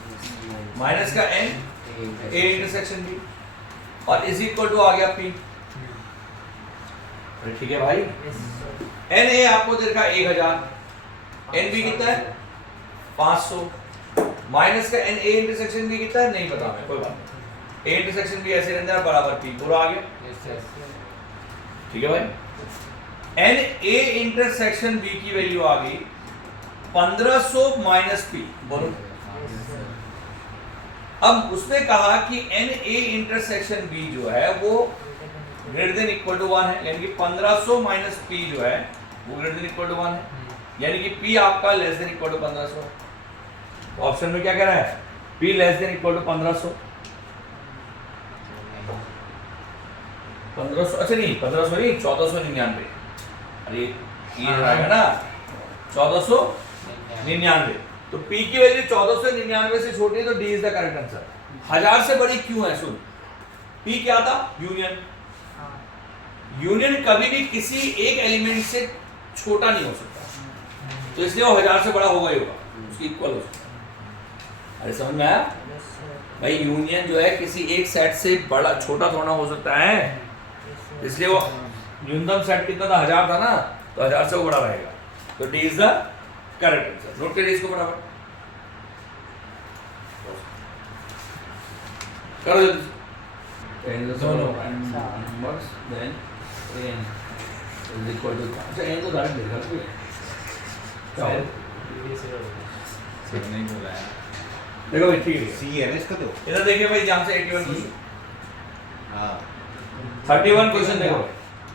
माइनस का एन ए इंटरसेक्शन बी, और इज इक्वल टू आ गया पी। ठीक है भाई, एन ए आपको दे रखा 1000, एन बी कितना है 500, माइनस का एन ए इंटरसेक्शन बी कितना है नहीं पता हमें, कोई बात नहीं, ए इंटरसेक्शन बी ऐसे रहने बराबर पी, पूरा आ गया। ठीक है भाई, एन ए इंटरसेक्शन बी की वैल्यू आ गई 1500 माइनस पी। बोलो, अब उसने कहा कि एन ए इंटरसेक्शन बी जो है वो ग्रेटर देन इक्वल टू 1 है, यानी कि 1500 माइनस पी जो है वो ग्रेटर देन इक्वल टू 1 है, यानी कि पी आपका less than equal to 1500। Option में क्या कह रहा है? P less than equal to 1500। 1500 अच्छा नहीं 1500 नहीं 1499, अरे ये आएगा ना 1499। तो P की वैल्यू 1499 से छोटी है तो D is the correct answer. 1000 से बड़ी क्यों है? सुन, P क्या था? यूनियन। यूनियन कभी भी किसी एक एलिमेंट से छोटा नहीं हो सकता, तो इसलिए वो 1000 से बड़ा होगा ही होगा, उसकी इक्वल हो सकता है। अरे समझ में आया भाई? यूनियन जो है किसी एक सेट से बड़ा छोटा थोड़ा हो सकता है, इसलिए वो न्यूनतम सेट कितना था 1000 था ना, तो 1000 से वो बड़ा रहेगा। तो D is the correct answer. Note करिए इसको फटाफट करो जल्दी। n the sum of numbers then n is equal to, अच्छा n तो डायरेक्ट लिखा है क्या हो? सर नहीं बोला है देखो भाई ठीक है, सी है ना इसका तो। इधर देखिए भाई ध्यान से 81 क्वेश्चन, हाँ 31 क्वेश्चन देखो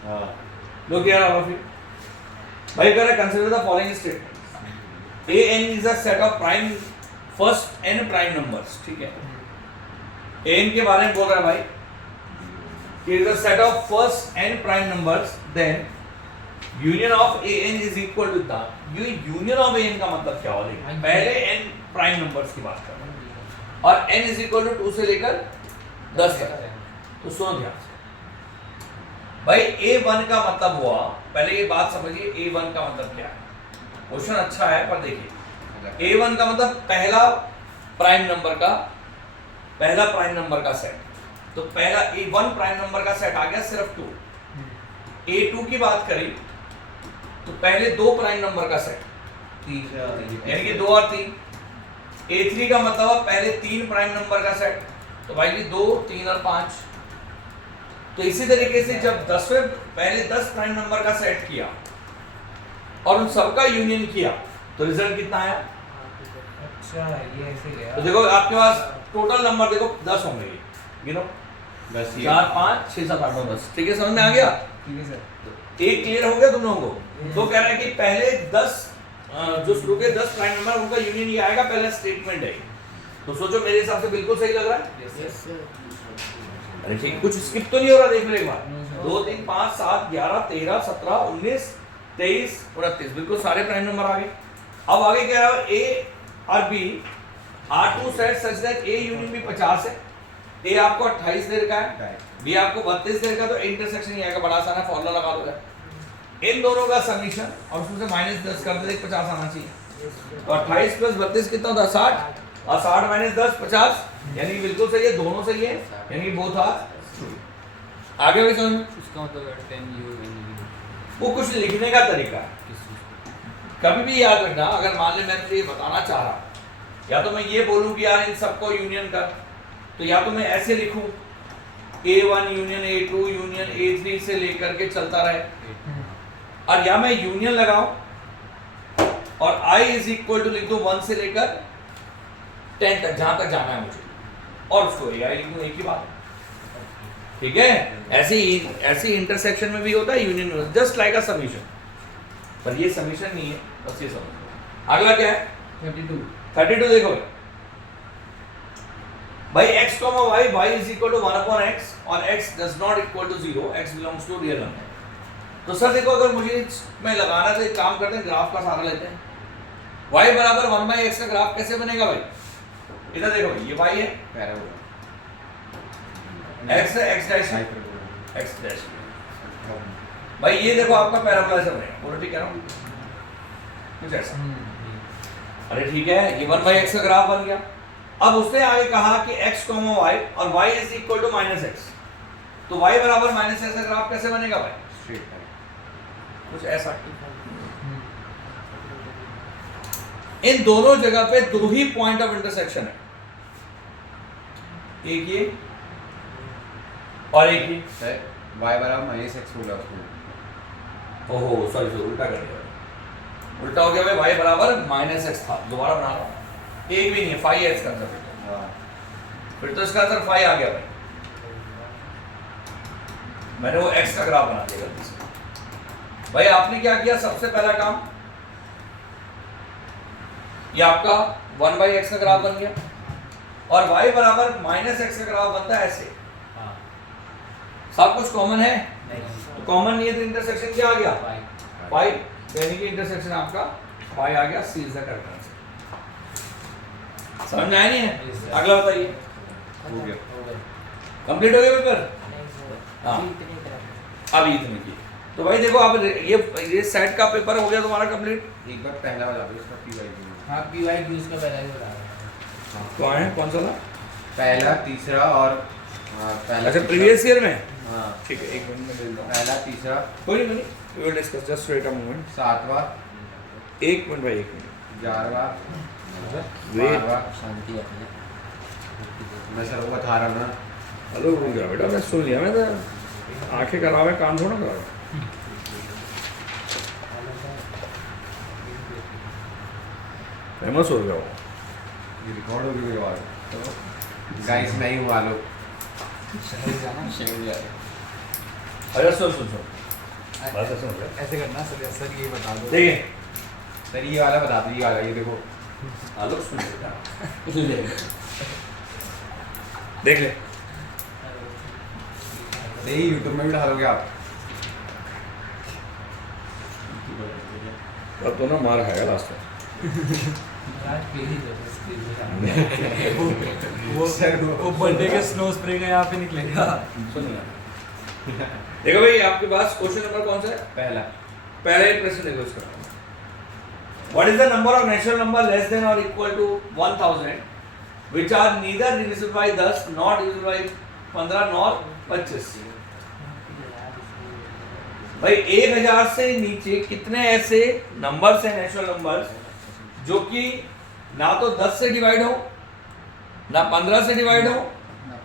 हाँ लो क्या रहा फिर भाई, कह रहा consider the following statement. a n is a set of prime first n prime numbers, ठीक है। a n के बारे में बोल रहा है भाई कि is a set of first n prime numbers, then union of a n is equal to the, ये यूनियन ऑफ a n का मतलब क्या होगा? पहले n प्राइम नंबर्स की बात कर रहे हैं और n इज इक्वल टू 2 से लेकर 10 तक। तो सुनो ध्यान से भाई, a1 का मतलब हुआ, पहले ये बात समझिए a1 का मतलब क्या है। क्वेश्चन अच्छा है पर देखिए a1 का मतलब पहला प्राइम नंबर का सेट। तो पहला a1 प्राइम नंबर का सेट आ गया सिर्फ 2। a2 की बात करें तो पहले 2 प्राइम नंबर का सेट, यानी कि 2 और 3। a3 का मतलब पहले 3 प्राइम नंबर का सेट, तो भाई जी 2, 3 और 5। तो इसी तरीके से जब 10वें पहले 10 प्राइम नंबर का सेट किया और उन सबका यूनियन किया तो रिजल्ट कितना आया? अच्छा ये ऐसे गया। तो देखो आपके पास टोटल नंबर देखो 10 होंगे, गिनो 10 4 5 6 7 8 9 10, ठीक है, समझ में आ गया? ठीक है सर। एक क्लियर हो गया तुम लोगों को? तो कह रहा है कि पहले 10 जो शुरू के 10 प्राइम नंबर उनका यूनियन ये आएगा, पहला स्टेटमेंट है। तो सोचो मेरे हिसाब से बिल्कुल सही लग रहा है। Yes sir. अरे ठीक, कुछ स्किप तो नहीं हो रहा? देख लो एक बार, 2 3 5 7 11 13 17 19 23 29, बिल्कुल सारे प्राइम नंबर आ गए। अब आगे क्या है? ए और B are two set such that A union B 50 है। ए आपको 28 दे रखा है, बी आपको 32 दे रखा है, तो इंटरसेक्शन ही आएगा, बड़ा आसान है, फॉर्मूला लगा दो। इन दोनों का समीशन और उसमें से -10 कर दे, 50 आना चाहिए। तो 28 प्लस 32 कितना होता है? 60, और 60 माइनस 10 50, यानी बिल्कुल सही है, दोनों सही है, यानी बोथ आर ट्रू। आगे भी समझ में? इसका मतलब 10 यू एन वो कुछ लिखने का तरीका है। किस चीज़ को? कभी भी याद रखना, अगर मान ले मैं तुझे ये बताना चाह रहा, या तो मैं ये बोलूं कि यार इन सबको यूनियन कर, तो या तो मैं ऐसे लिखूं A1 union A2 union A3 से लेकर के चलता रहे, और या मैं यूनियन लगाऊं और I इज इक्वल टू लिख दूं 1 से लेकर 10 तक, जहां तक जाना है मुझे, और उसको AI लिख दूं, एक ही बात है। ठीक है, ऐसे इंटरसेक्शन में भी होता है, यूनियन में, जस्ट लाइक अ समीशन, पर ये समीशन नहीं है, बस ये समझो। अगला क्या है? 32 देखो भाई, x comma y, y is equal to 1 upon x और x does not equal to 0, x belongs to real number। तो सर देखो, अगर मुझे इसमें लगाना है तो एक काम करते हैं, ग्राफ का सहारा लेते हैं। y बराबर 1/x का ग्राफ कैसे बनेगा भाई? इधर देखो भाई, ये y है, पैराबोला x है, x डैश है, हाइपरबोला x डैश भाई, ये देखो आपका पैराबोला ऐसा बनेगा, बोलो ठीक है ना? कुछ ऐसा। अरे ठीक है, ये 1/x का ग्राफ बन गया। अब उसने आगे कहा कि x, y और y is equal to -x, तो y बराबर -x का ग्राफ कैसे बनेगा भाई? स्ट्रेट लाइन कुछ ऐसा। इन दोनों जगह पे 2 ही पॉइंट ऑफ इंटरसेक्शन है, एक ये और एक ये। सर y बराबर -x बोला उसको। ओहो सॉरी, उल्टा कर दिया, उल्टा हो गया भाई, y बराबर -x था, दोबारा बना रहा हूं, एक भी नहीं है, 5x का आंसर। हाँ फिर तो इसका आंसर 5 आ गया भाई, मैंने वो x का ग्राफ बना दिया गलती से। भाई आपने क्या किया? सबसे पहला काम, ये आपका 1/x का ग्राफ बन गया, और y बराबर -x का ग्राफ बनता है ऐसे। सब कुछ कॉमन है, तो कॉमन नहीं है तो इंटरसेक्शन क्या आ गया? 5, यानी कि इंटरसेक्शन आपका 5 आ गया, सी इज द करेक्ट आंसर। समझ में आया नहीं है? अगला बताइए। हो गया। कंप्लीट हो गया पेपर? हाँ, अभी इतने की। तो भाई देखो, अब ये सेट का पेपर हो गया तुम्हारा कंप्लीट। एक बार पहला बता दो इसका पी वाई। हाँ पी वाई क्यूज का पहला ही बता रहा तो आए हैं कौन सा था? पहला, तीसरा और पहला अच्छा तीसरा। प्रीवियस ईयर में। हाँ, ठीक है, एक मिनट में मिल रहा हूँ। पहला, तीसरा, कोई नहीं, we will discuss, just wait a moment. 7वां, एक मिनट भाई, एक मिनट 11वां, वेट। 12वां। शांति अपने मैं सर को बता रहा हूँ ना। हेलो रुक जा बेटा, मैं सुन लिया, मैं तो आंखें खराब है, कान थोड़ा खराब है। फेमस हो गया वो। ये रिकॉर्ड हो गई मेरी आवाज। गाइस नहीं हुआ लो। शेयर यार अच्छा सुन सुन सुन, बात तो सुन रहे। ऐसे करना सर ये बता दो। देखिए सर ये वाला बता दो, ये वाला, ये देखो। आलोक सुन ले, देख ले। यही यूट्यूब में भी डालोगे आप? अब तो ना मार खाएगा लास्ट में। आज के ही जबरदस्ती सर वो बर्थडे के स्नो स्प्रे का यहाँ पे निकलेगा। सुनिए, देखो भाई आपके पास क्वेश्चन नंबर कौन सा है? पहला। पहले ही प्रश्न देखो इसका। What is the number of natural number less than or equal to 1000 which are neither divisible by 10 nor divisible by 15 nor 25? भाई 1000 से नीचे कितने ऐसे नंबर्स हैं, नेचुरल नंबर्स, जो कि ना तो 10 से डिवाइड हो, ना 15 से डिवाइड हो,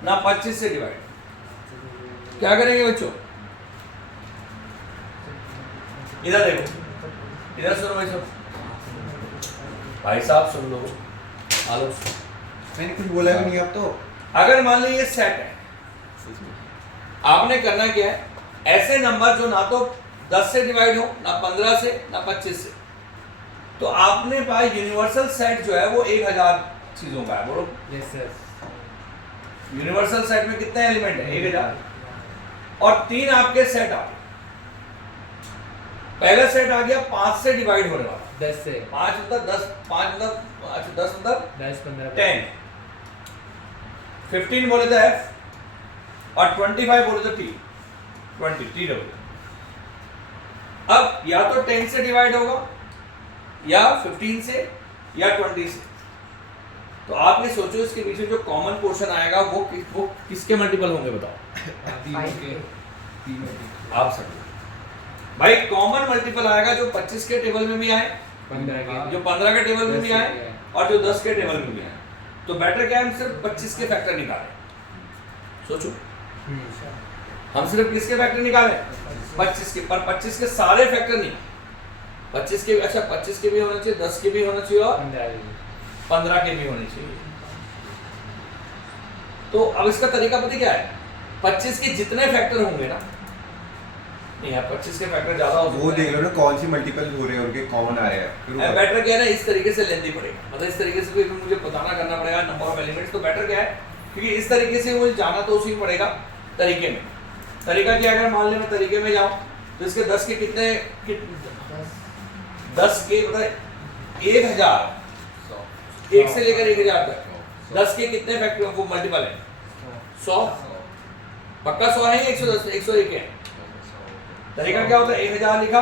ना 25 से डिवाइड हो। क्या करेंगे बच्चों? इधर देखो, इधर सुनो भाई सब, भाई साहब सुन लो, आलोक सुन। मैंने कुछ बोला भी नहीं अब तो। अगर मान लो ये सेट है, आपने करना क्या है, ऐसे नंबर जो ना तो 10 से डिवाइड हो, ना 15 से, ना 25 से, तो आपने पाया यूनिवर्सल सेट जो है वो 1000 चीजों का है। बोलो यस सर। यूनिवर्सल सेट में कितने एलिमेंट है? 1000। और 3 आपके सेट आ गए। पहला सेट आ गया 5 से डिवाइड होने वाला, 10 से 5 मतलब 10, 5 मतलब अच्छा 10 मतलब 10 15 10, 15 बोले तो F और 25 बोले तो T, 20 T डब्ल्यू। अब या तो 10 से डिवाइड होगा, या 15 से, या 20 से। तो आप ये सोचो इसके पीछे जो कॉमन पोर्शन आएगा वो किसके मल्टीपल होंगे बताओ? आप सब भाई कॉमन मल्टीपल आएगा जो 25 के टेबल में भी आए, 15 के जो 15 के टेबल में भी 10 आए, के और जो 10 के टेबल में भी आए। तो बेटर क्या है, हम सिर्फ 25 के फैक्टर निकालें। सोचो हम सिर्फ किसके फैक्टर निकालें? 25 के। पर 25 के सारे फैक्टर नहीं, 25 के, अच्छा 25 के भी होना चाहिए, 10 के भी होना चाहिए, और 15 के भी होने चाहिए। तो अब इसका तरीका पता क्या है? 25 के जितने फैक्टर होंगे ना, नहीं यार 25 के फैक्टर ज्यादा हो वो देख लो ना कौन सी मल्टीपल हो रहे हैं, उनके कॉमन आ रहे हैं। फिर वो- बेटर क्या है ना, इस तरीके से लेंदी पड़ेगा, मतलब इस तरीके से भी मुझे बताना करना पड़ेगा नंबर ऑफ एलिमेंट्स। तो बेटर क्या है, क्योंकि इस तरीके से मुझे जाना तो उसी में पड़ेगा तरीके में। तरीका क्या है, अगर मान ले मैं तरीके में जाऊं तो इसके 10 के कितने 10 के मतलब 1000, 1 से लेकर 1000 तक 10 के कितने फैक्टर वो मल्टीपल है? 100। पक्का 100 है, 110, 101 है। तरीका क्या होता है? 1000 लिखा,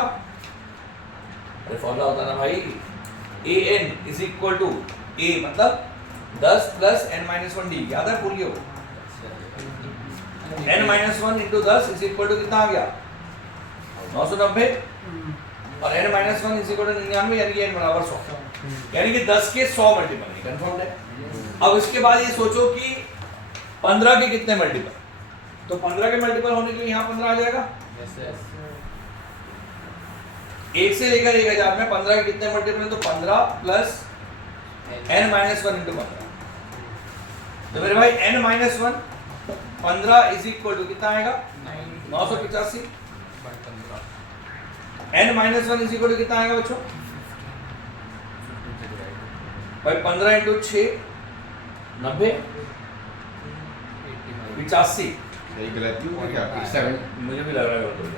अरे फॉर्मूला होता है ना भाई, an is equal to a मतलब 10 प्लस n-1d, याद है? भूल गए वो? n-1 into 10 is equal to कितना आ गया? 990, और n-1 इज इक्वल टू 99, यानी कि n बराबर 100, यानी कि 10 के 100 मल्टीपल है। कंफर्म है? अब इसके बाद ये सोचो कि 15 के कितने मल्टीपल, तो 15 के मल्टीपल होने के लिए यहाँ 15 आ जाएगा। यस यस 1 से लेकर 1000 में 15 के कितने मल्टीपल है? तो 15 प्लस n-1 इंटू 15। तो मेरे भाई n-1 15 इज इक्वल टू कितना आएगा? 985। n-1 इज इक्वल टू कितना आएगा बच्चों? भाई 15 इंटू 6 90, 85। यही गलती हुई क्या? 7। मुझे भी लग रहा है वो तो।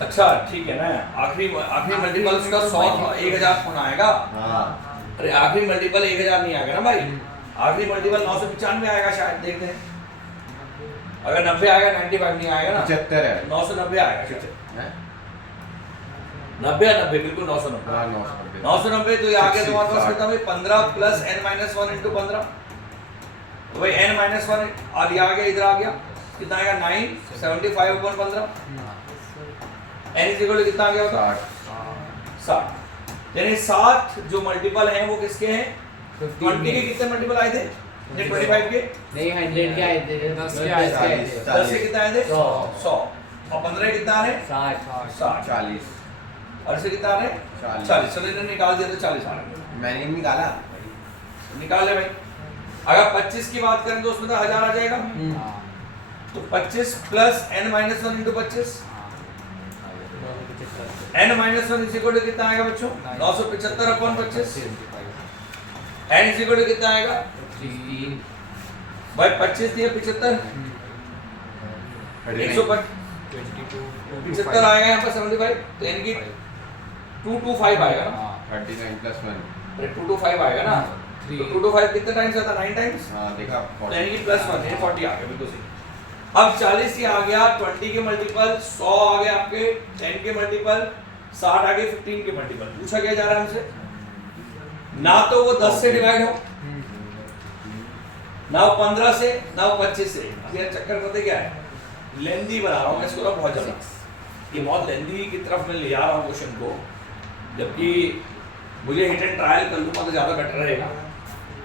अच्छा ठीक है ना, आखिरी मल्टीपल उसका 100 1000 होना आएगा। हाँ। अरे आखिरी मल्टीपल 1000 नहीं आएगा ना भाई, आखिरी मल्टीपल 995 आएगा शायद, देखते हैं। अगर 90 आएगा 95 नहीं आएगा ना, 75 है। 990 आएगा शायद। है 90 या 90 बिल्कुल 990 हाँ 990 990 तो ये आ गया तुम्हारे पास 60, कितना भाई 15 प्लस n माइनस 1 इंटू 15 तो भाई n माइनस 1 और ये आ गया इधर आ गया कितना आएगा 9 75 upon 15 n is equal to कितना आ गया होगा 60 यानी 7 जो मल्टीपल हैं वो किसके हैं 20 के कितने मल्टीपल आए थे ये 25 के नहीं 100 के आए थे 10 के आए थे 10 के कितना आए थे 100 और 15 के कितना आ रहे 60 60 40 और से कितना आ रहे 40 चलो इन्होंने निकाल दिया तो 40 आ रहे मैंने नहीं निकाला निकाल ले भाई अगर 25 की बात करें तो उसमें तो 1000 आ जाएगा तो 25 plus n minus 1 into 25 n minus 1 is equal to कितना आएगा बच्चों 975 upon 25 n is equal to कितना आएगा 16 भाई 25 दिए 75 125 75 आएगा यहाँ पर 75 तो n की 225 आएगा ना 39 प्लस 1 अरे 225 आएगा ना तो 225 कितने टाइम्स आता 9 टाइम्स हाँ देखा तो यानी कि प्लस 1 ये 40 आ गया बिल्कुल सही अब 40 ये आ गया 20 के मल्टीपल 100 आ गया आपके 10 के मल्टीपल 60 आ गए 15 के मल्टीपल पूछा क्या जा रहा है हमसे ना तो वो 10 से डिवाइड हो ना वो 15 से ना वो 25 से ये चक्कर पता क्या है लेंदी बना रहा हूँ मैं इसको बहुत ज्यादा ये बहुत लेंदी की तरफ मैं ले आ रहा हूँ क्वेश्चन को जबकि मुझे हिट एंड ट्रायल कर लूँगा तो ज़्यादा बेटर रहेगा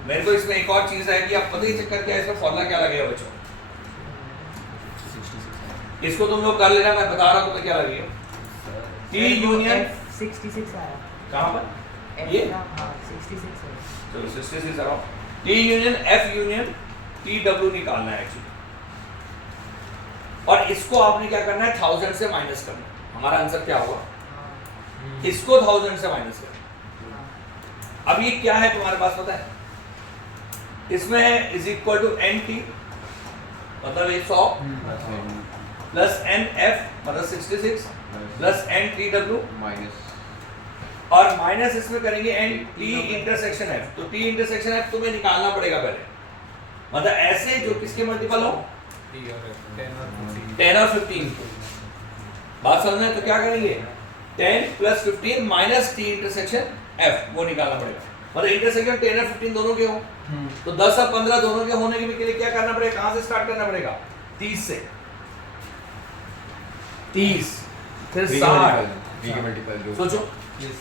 मेरे को इसमें एक और चीज़ है कि आप पता ही चक्कर क्या है इसका फॉर्मूला क्या लगेगा बच्चों इसको तुम लोग कर लेना मैं बता रहा हूँ तुम्हें क्या लगेगा टी यूनियन 66 आया कहाँ पर ये हाँ 66 है चलो 66 आ T union F union T W निकालना है एक्चुअली और इसको आपने क्या करना है 1000 से माइनस करना है हमारा आंसर क्या होगा इसको 1000 से माइनस करना अब ये क्या है तुम्हारे पास पता है इसमें है is equal to n T मतलब 100 प्लस एन एफ मतलब 66 plus n T W minus और माइनस इसमें करेंगे एन टी इंटरसेक्शन एफ तो टी इंटरसेक्शन एफ तुम्हें निकालना पड़ेगा पहले मतलब ऐसे जो किसके मल्टीपल हो 10 और 15 बात समझ में तो क्या करेंगे 10 plus 15 minus T intersection F वो निकालना पड़ेगा मतलब इंटरसेक्शन 10 और 15 दोनों के हो तो 10 और 15 दोनों के होने के लिए क्या करना पड़ेगा कहां से स्टार्ट करना पड़ेगा 30 से 30 फिर 60 बी के मल्टीपल जो सोचो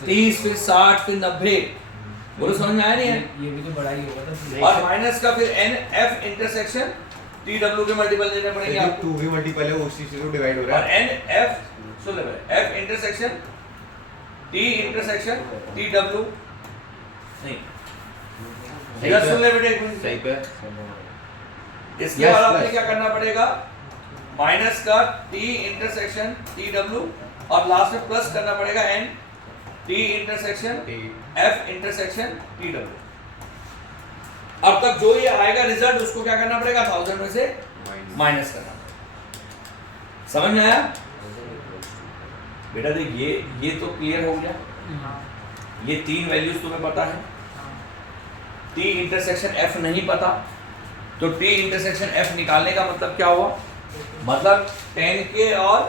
30 फिर 60 फिर 90 बोलो समझ में आया नहीं है ये भी तो बड़ा ही होगा तो और माइनस का फिर n F intersection T W के मल्टीपल देने पड़ेंगे आपको 2 भी मल्टीपल है उसी से तो डिवाइड हो रहा और है एन एफ सुन ले पहले F intersection T intersection T W नहीं इधर सुन ले बेटे एक मिनट सही पे इसके बाद आपने क्या करना पड़ेगा माइनस का टी इंटरसेक्शन टी डब्ल्यू और लास्ट में प्लस करना पड़ेगा n T intersection F intersection T W अब तक जो ये आएगा रिजल्ट उसको क्या करना पड़ेगा 1000 में से माइनस करना पड़ेगा समझ में आया बेटा देख ये तो क्लियर हो गया ये तीन वैल्यूज तुम्हें पता है टी इंटरसेक्शन एफ नहीं पता तो टी इंटरसेक्शन एफ निकालने का मतलब क्या हुआ मतलब 10 के और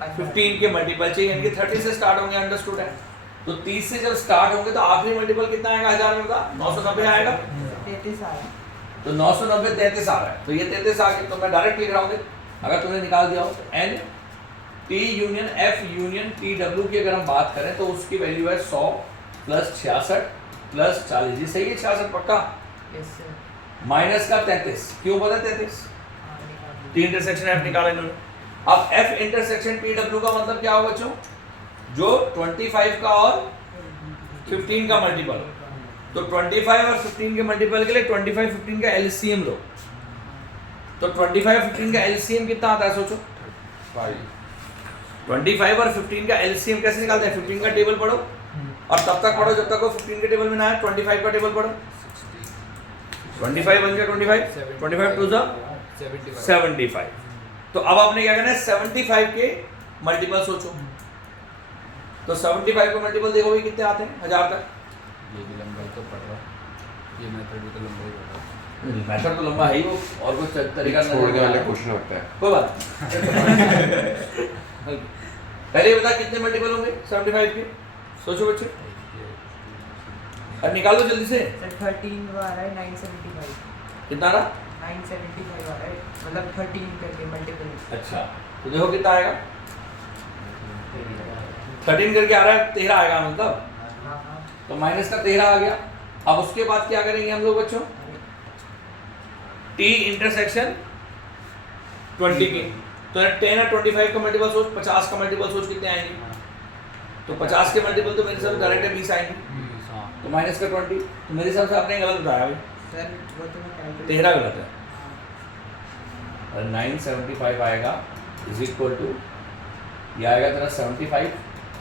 15 के मल्टीपल चाहिए यानी कि 30 से स्टार्ट होंगे अंडरस्टूड है तो 30 से जब स्टार्ट होंगे तो आखिरी मल्टीपल कितना आएगा 1000 में का 990 आएगा 33 आया तो 990 33 आ रहा है तो ये 33 आ गया तो मैं डायरेक्ट लिख रहा हूँ अगर तुमने निकाल दिया हो तो n T union F union T W की अगर हम बात करें तो उसकी वैल्यू है 100 प्लस 66 प्लस 40 जी सही है 66 पक्का यस सर माइनस का 33 क्यों पता 33 टी इंटरसेक्शन एफ निकाला इन्होंने अब एफ इंटरसेक्शन टी डब्ल्यू का मतलब क्या होगा बच्चों जो 25 का और 15 का मल्टीपल तो 25 और 15 के मल्टीपल के लिए 25 15 का एलसीएम लो तो 25 15 का एलसीएम कितना आता है सोचो 25 और 15 का एलसीएम कैसे निकालते हैं 15 का टेबल पढ़ो और तब तक पढ़ो जब तक वो 15 के टेबल में ना आए 25 का टेबल पढ़ो 25 बन गया 25 टू द 75 तो अब आपने क्या करना है 75 के मल्टीपल सोचो तो 75 के मल्टीपल देखो भी कितने आते हैं 1000 तक ये भी लंबाई तो पढ़ रहा ये मेथड भी तो लंबाई पढ़ रहा मैथड तो लंबा है ही वो और कुछ तरीका छोड़ के वाले क्वेश्चन होता है कोई बात पहले बता कितने मल्टीपल होंगे 75 के, सोचो बच्चे, अब निकालो जल्दी से। सर 13 आ रहा है 975। कितना आ रहा? 975 आ रहा है, मतलब 13 करके मल्टीपल। अच्छा तो देखो कितना आएगा, 13 करके आ रहा है, 13 आएगा मतलब, हाँ हाँ। तो माइनस का 13 आ गया। अब उसके बाद क्या करेंगे हम लोग बच्चों, टी इंटरसेक्शन 20 की, तो 10 और 25 का मल्टीपल सोच, 50 का मल्टीपल सोच कितने आएंगे, तो 50 के मल्टीपल तो मेरे हिसाब से डायरेक्ट 20 आएंगे, हाँ तो माइनस का 20, तो मेरे हिसाब से आपने गलत बताया भाई, सर वो तो मैं कैलकुलेट 13 गलत है, और 975 आएगा इज इक्वल टू, ये आएगा तेरा 75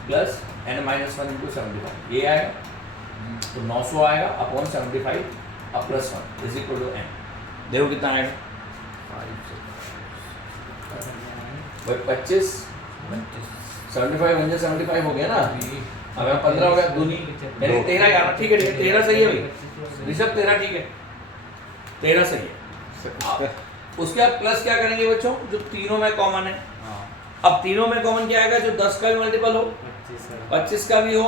प्लस n माइनस 1 इंटू 75, ये आएगा, तो 900 आएगा अपॉन 75 अब plus 1 is equal to n, देखो कितना आएगा भाई 25, 75 वन 75 हो गया ना, अगर 15 हो गया दूनी, यानी 13 यार, ठीक है 13 सही है भाई ऋषभ, 13 ठीक है, 13 सही है। उसके बाद प्लस क्या करेंगे बच्चों, जो तीनों में कॉमन है, हाँ अब तीनों में कॉमन क्या आएगा, जो 10 का भी मल्टीपल हो, 25 का भी हो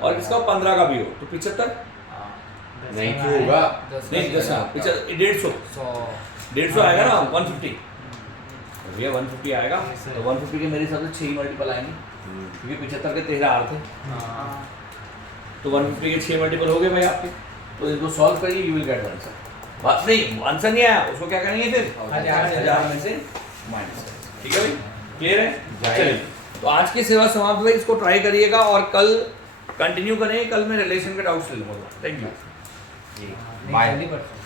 और इसका 15 का भी हो, तो 75 नहीं क्यों होगा? नहीं 10 150 150 आएगा ना 150, भैया 150 आएगा, तो 150 के मेरे हिसाब से 6 मल्टीपल आएंगे, क्योंकि 75 के 13 आ रहे थे, तो 150 के 6 मल्टीपल हो गए भाई आपके, तो इसको सॉल्व करिए, यू विल गेट आंसर। बात नहीं, आंसर नहीं आया, उसको क्या करेंगे फिर 1000 में से माइनस, ठीक है भाई, क्लियर है? चलिए, तो आज की सेवा समाप्त हुई, इसको ट्राई करिएगा और कल कंटिन्यू करेंगे, कल मैं रिलेशन के डाउट्स ले लूँगा। Thank you. नहीं, जल्दी पढ़।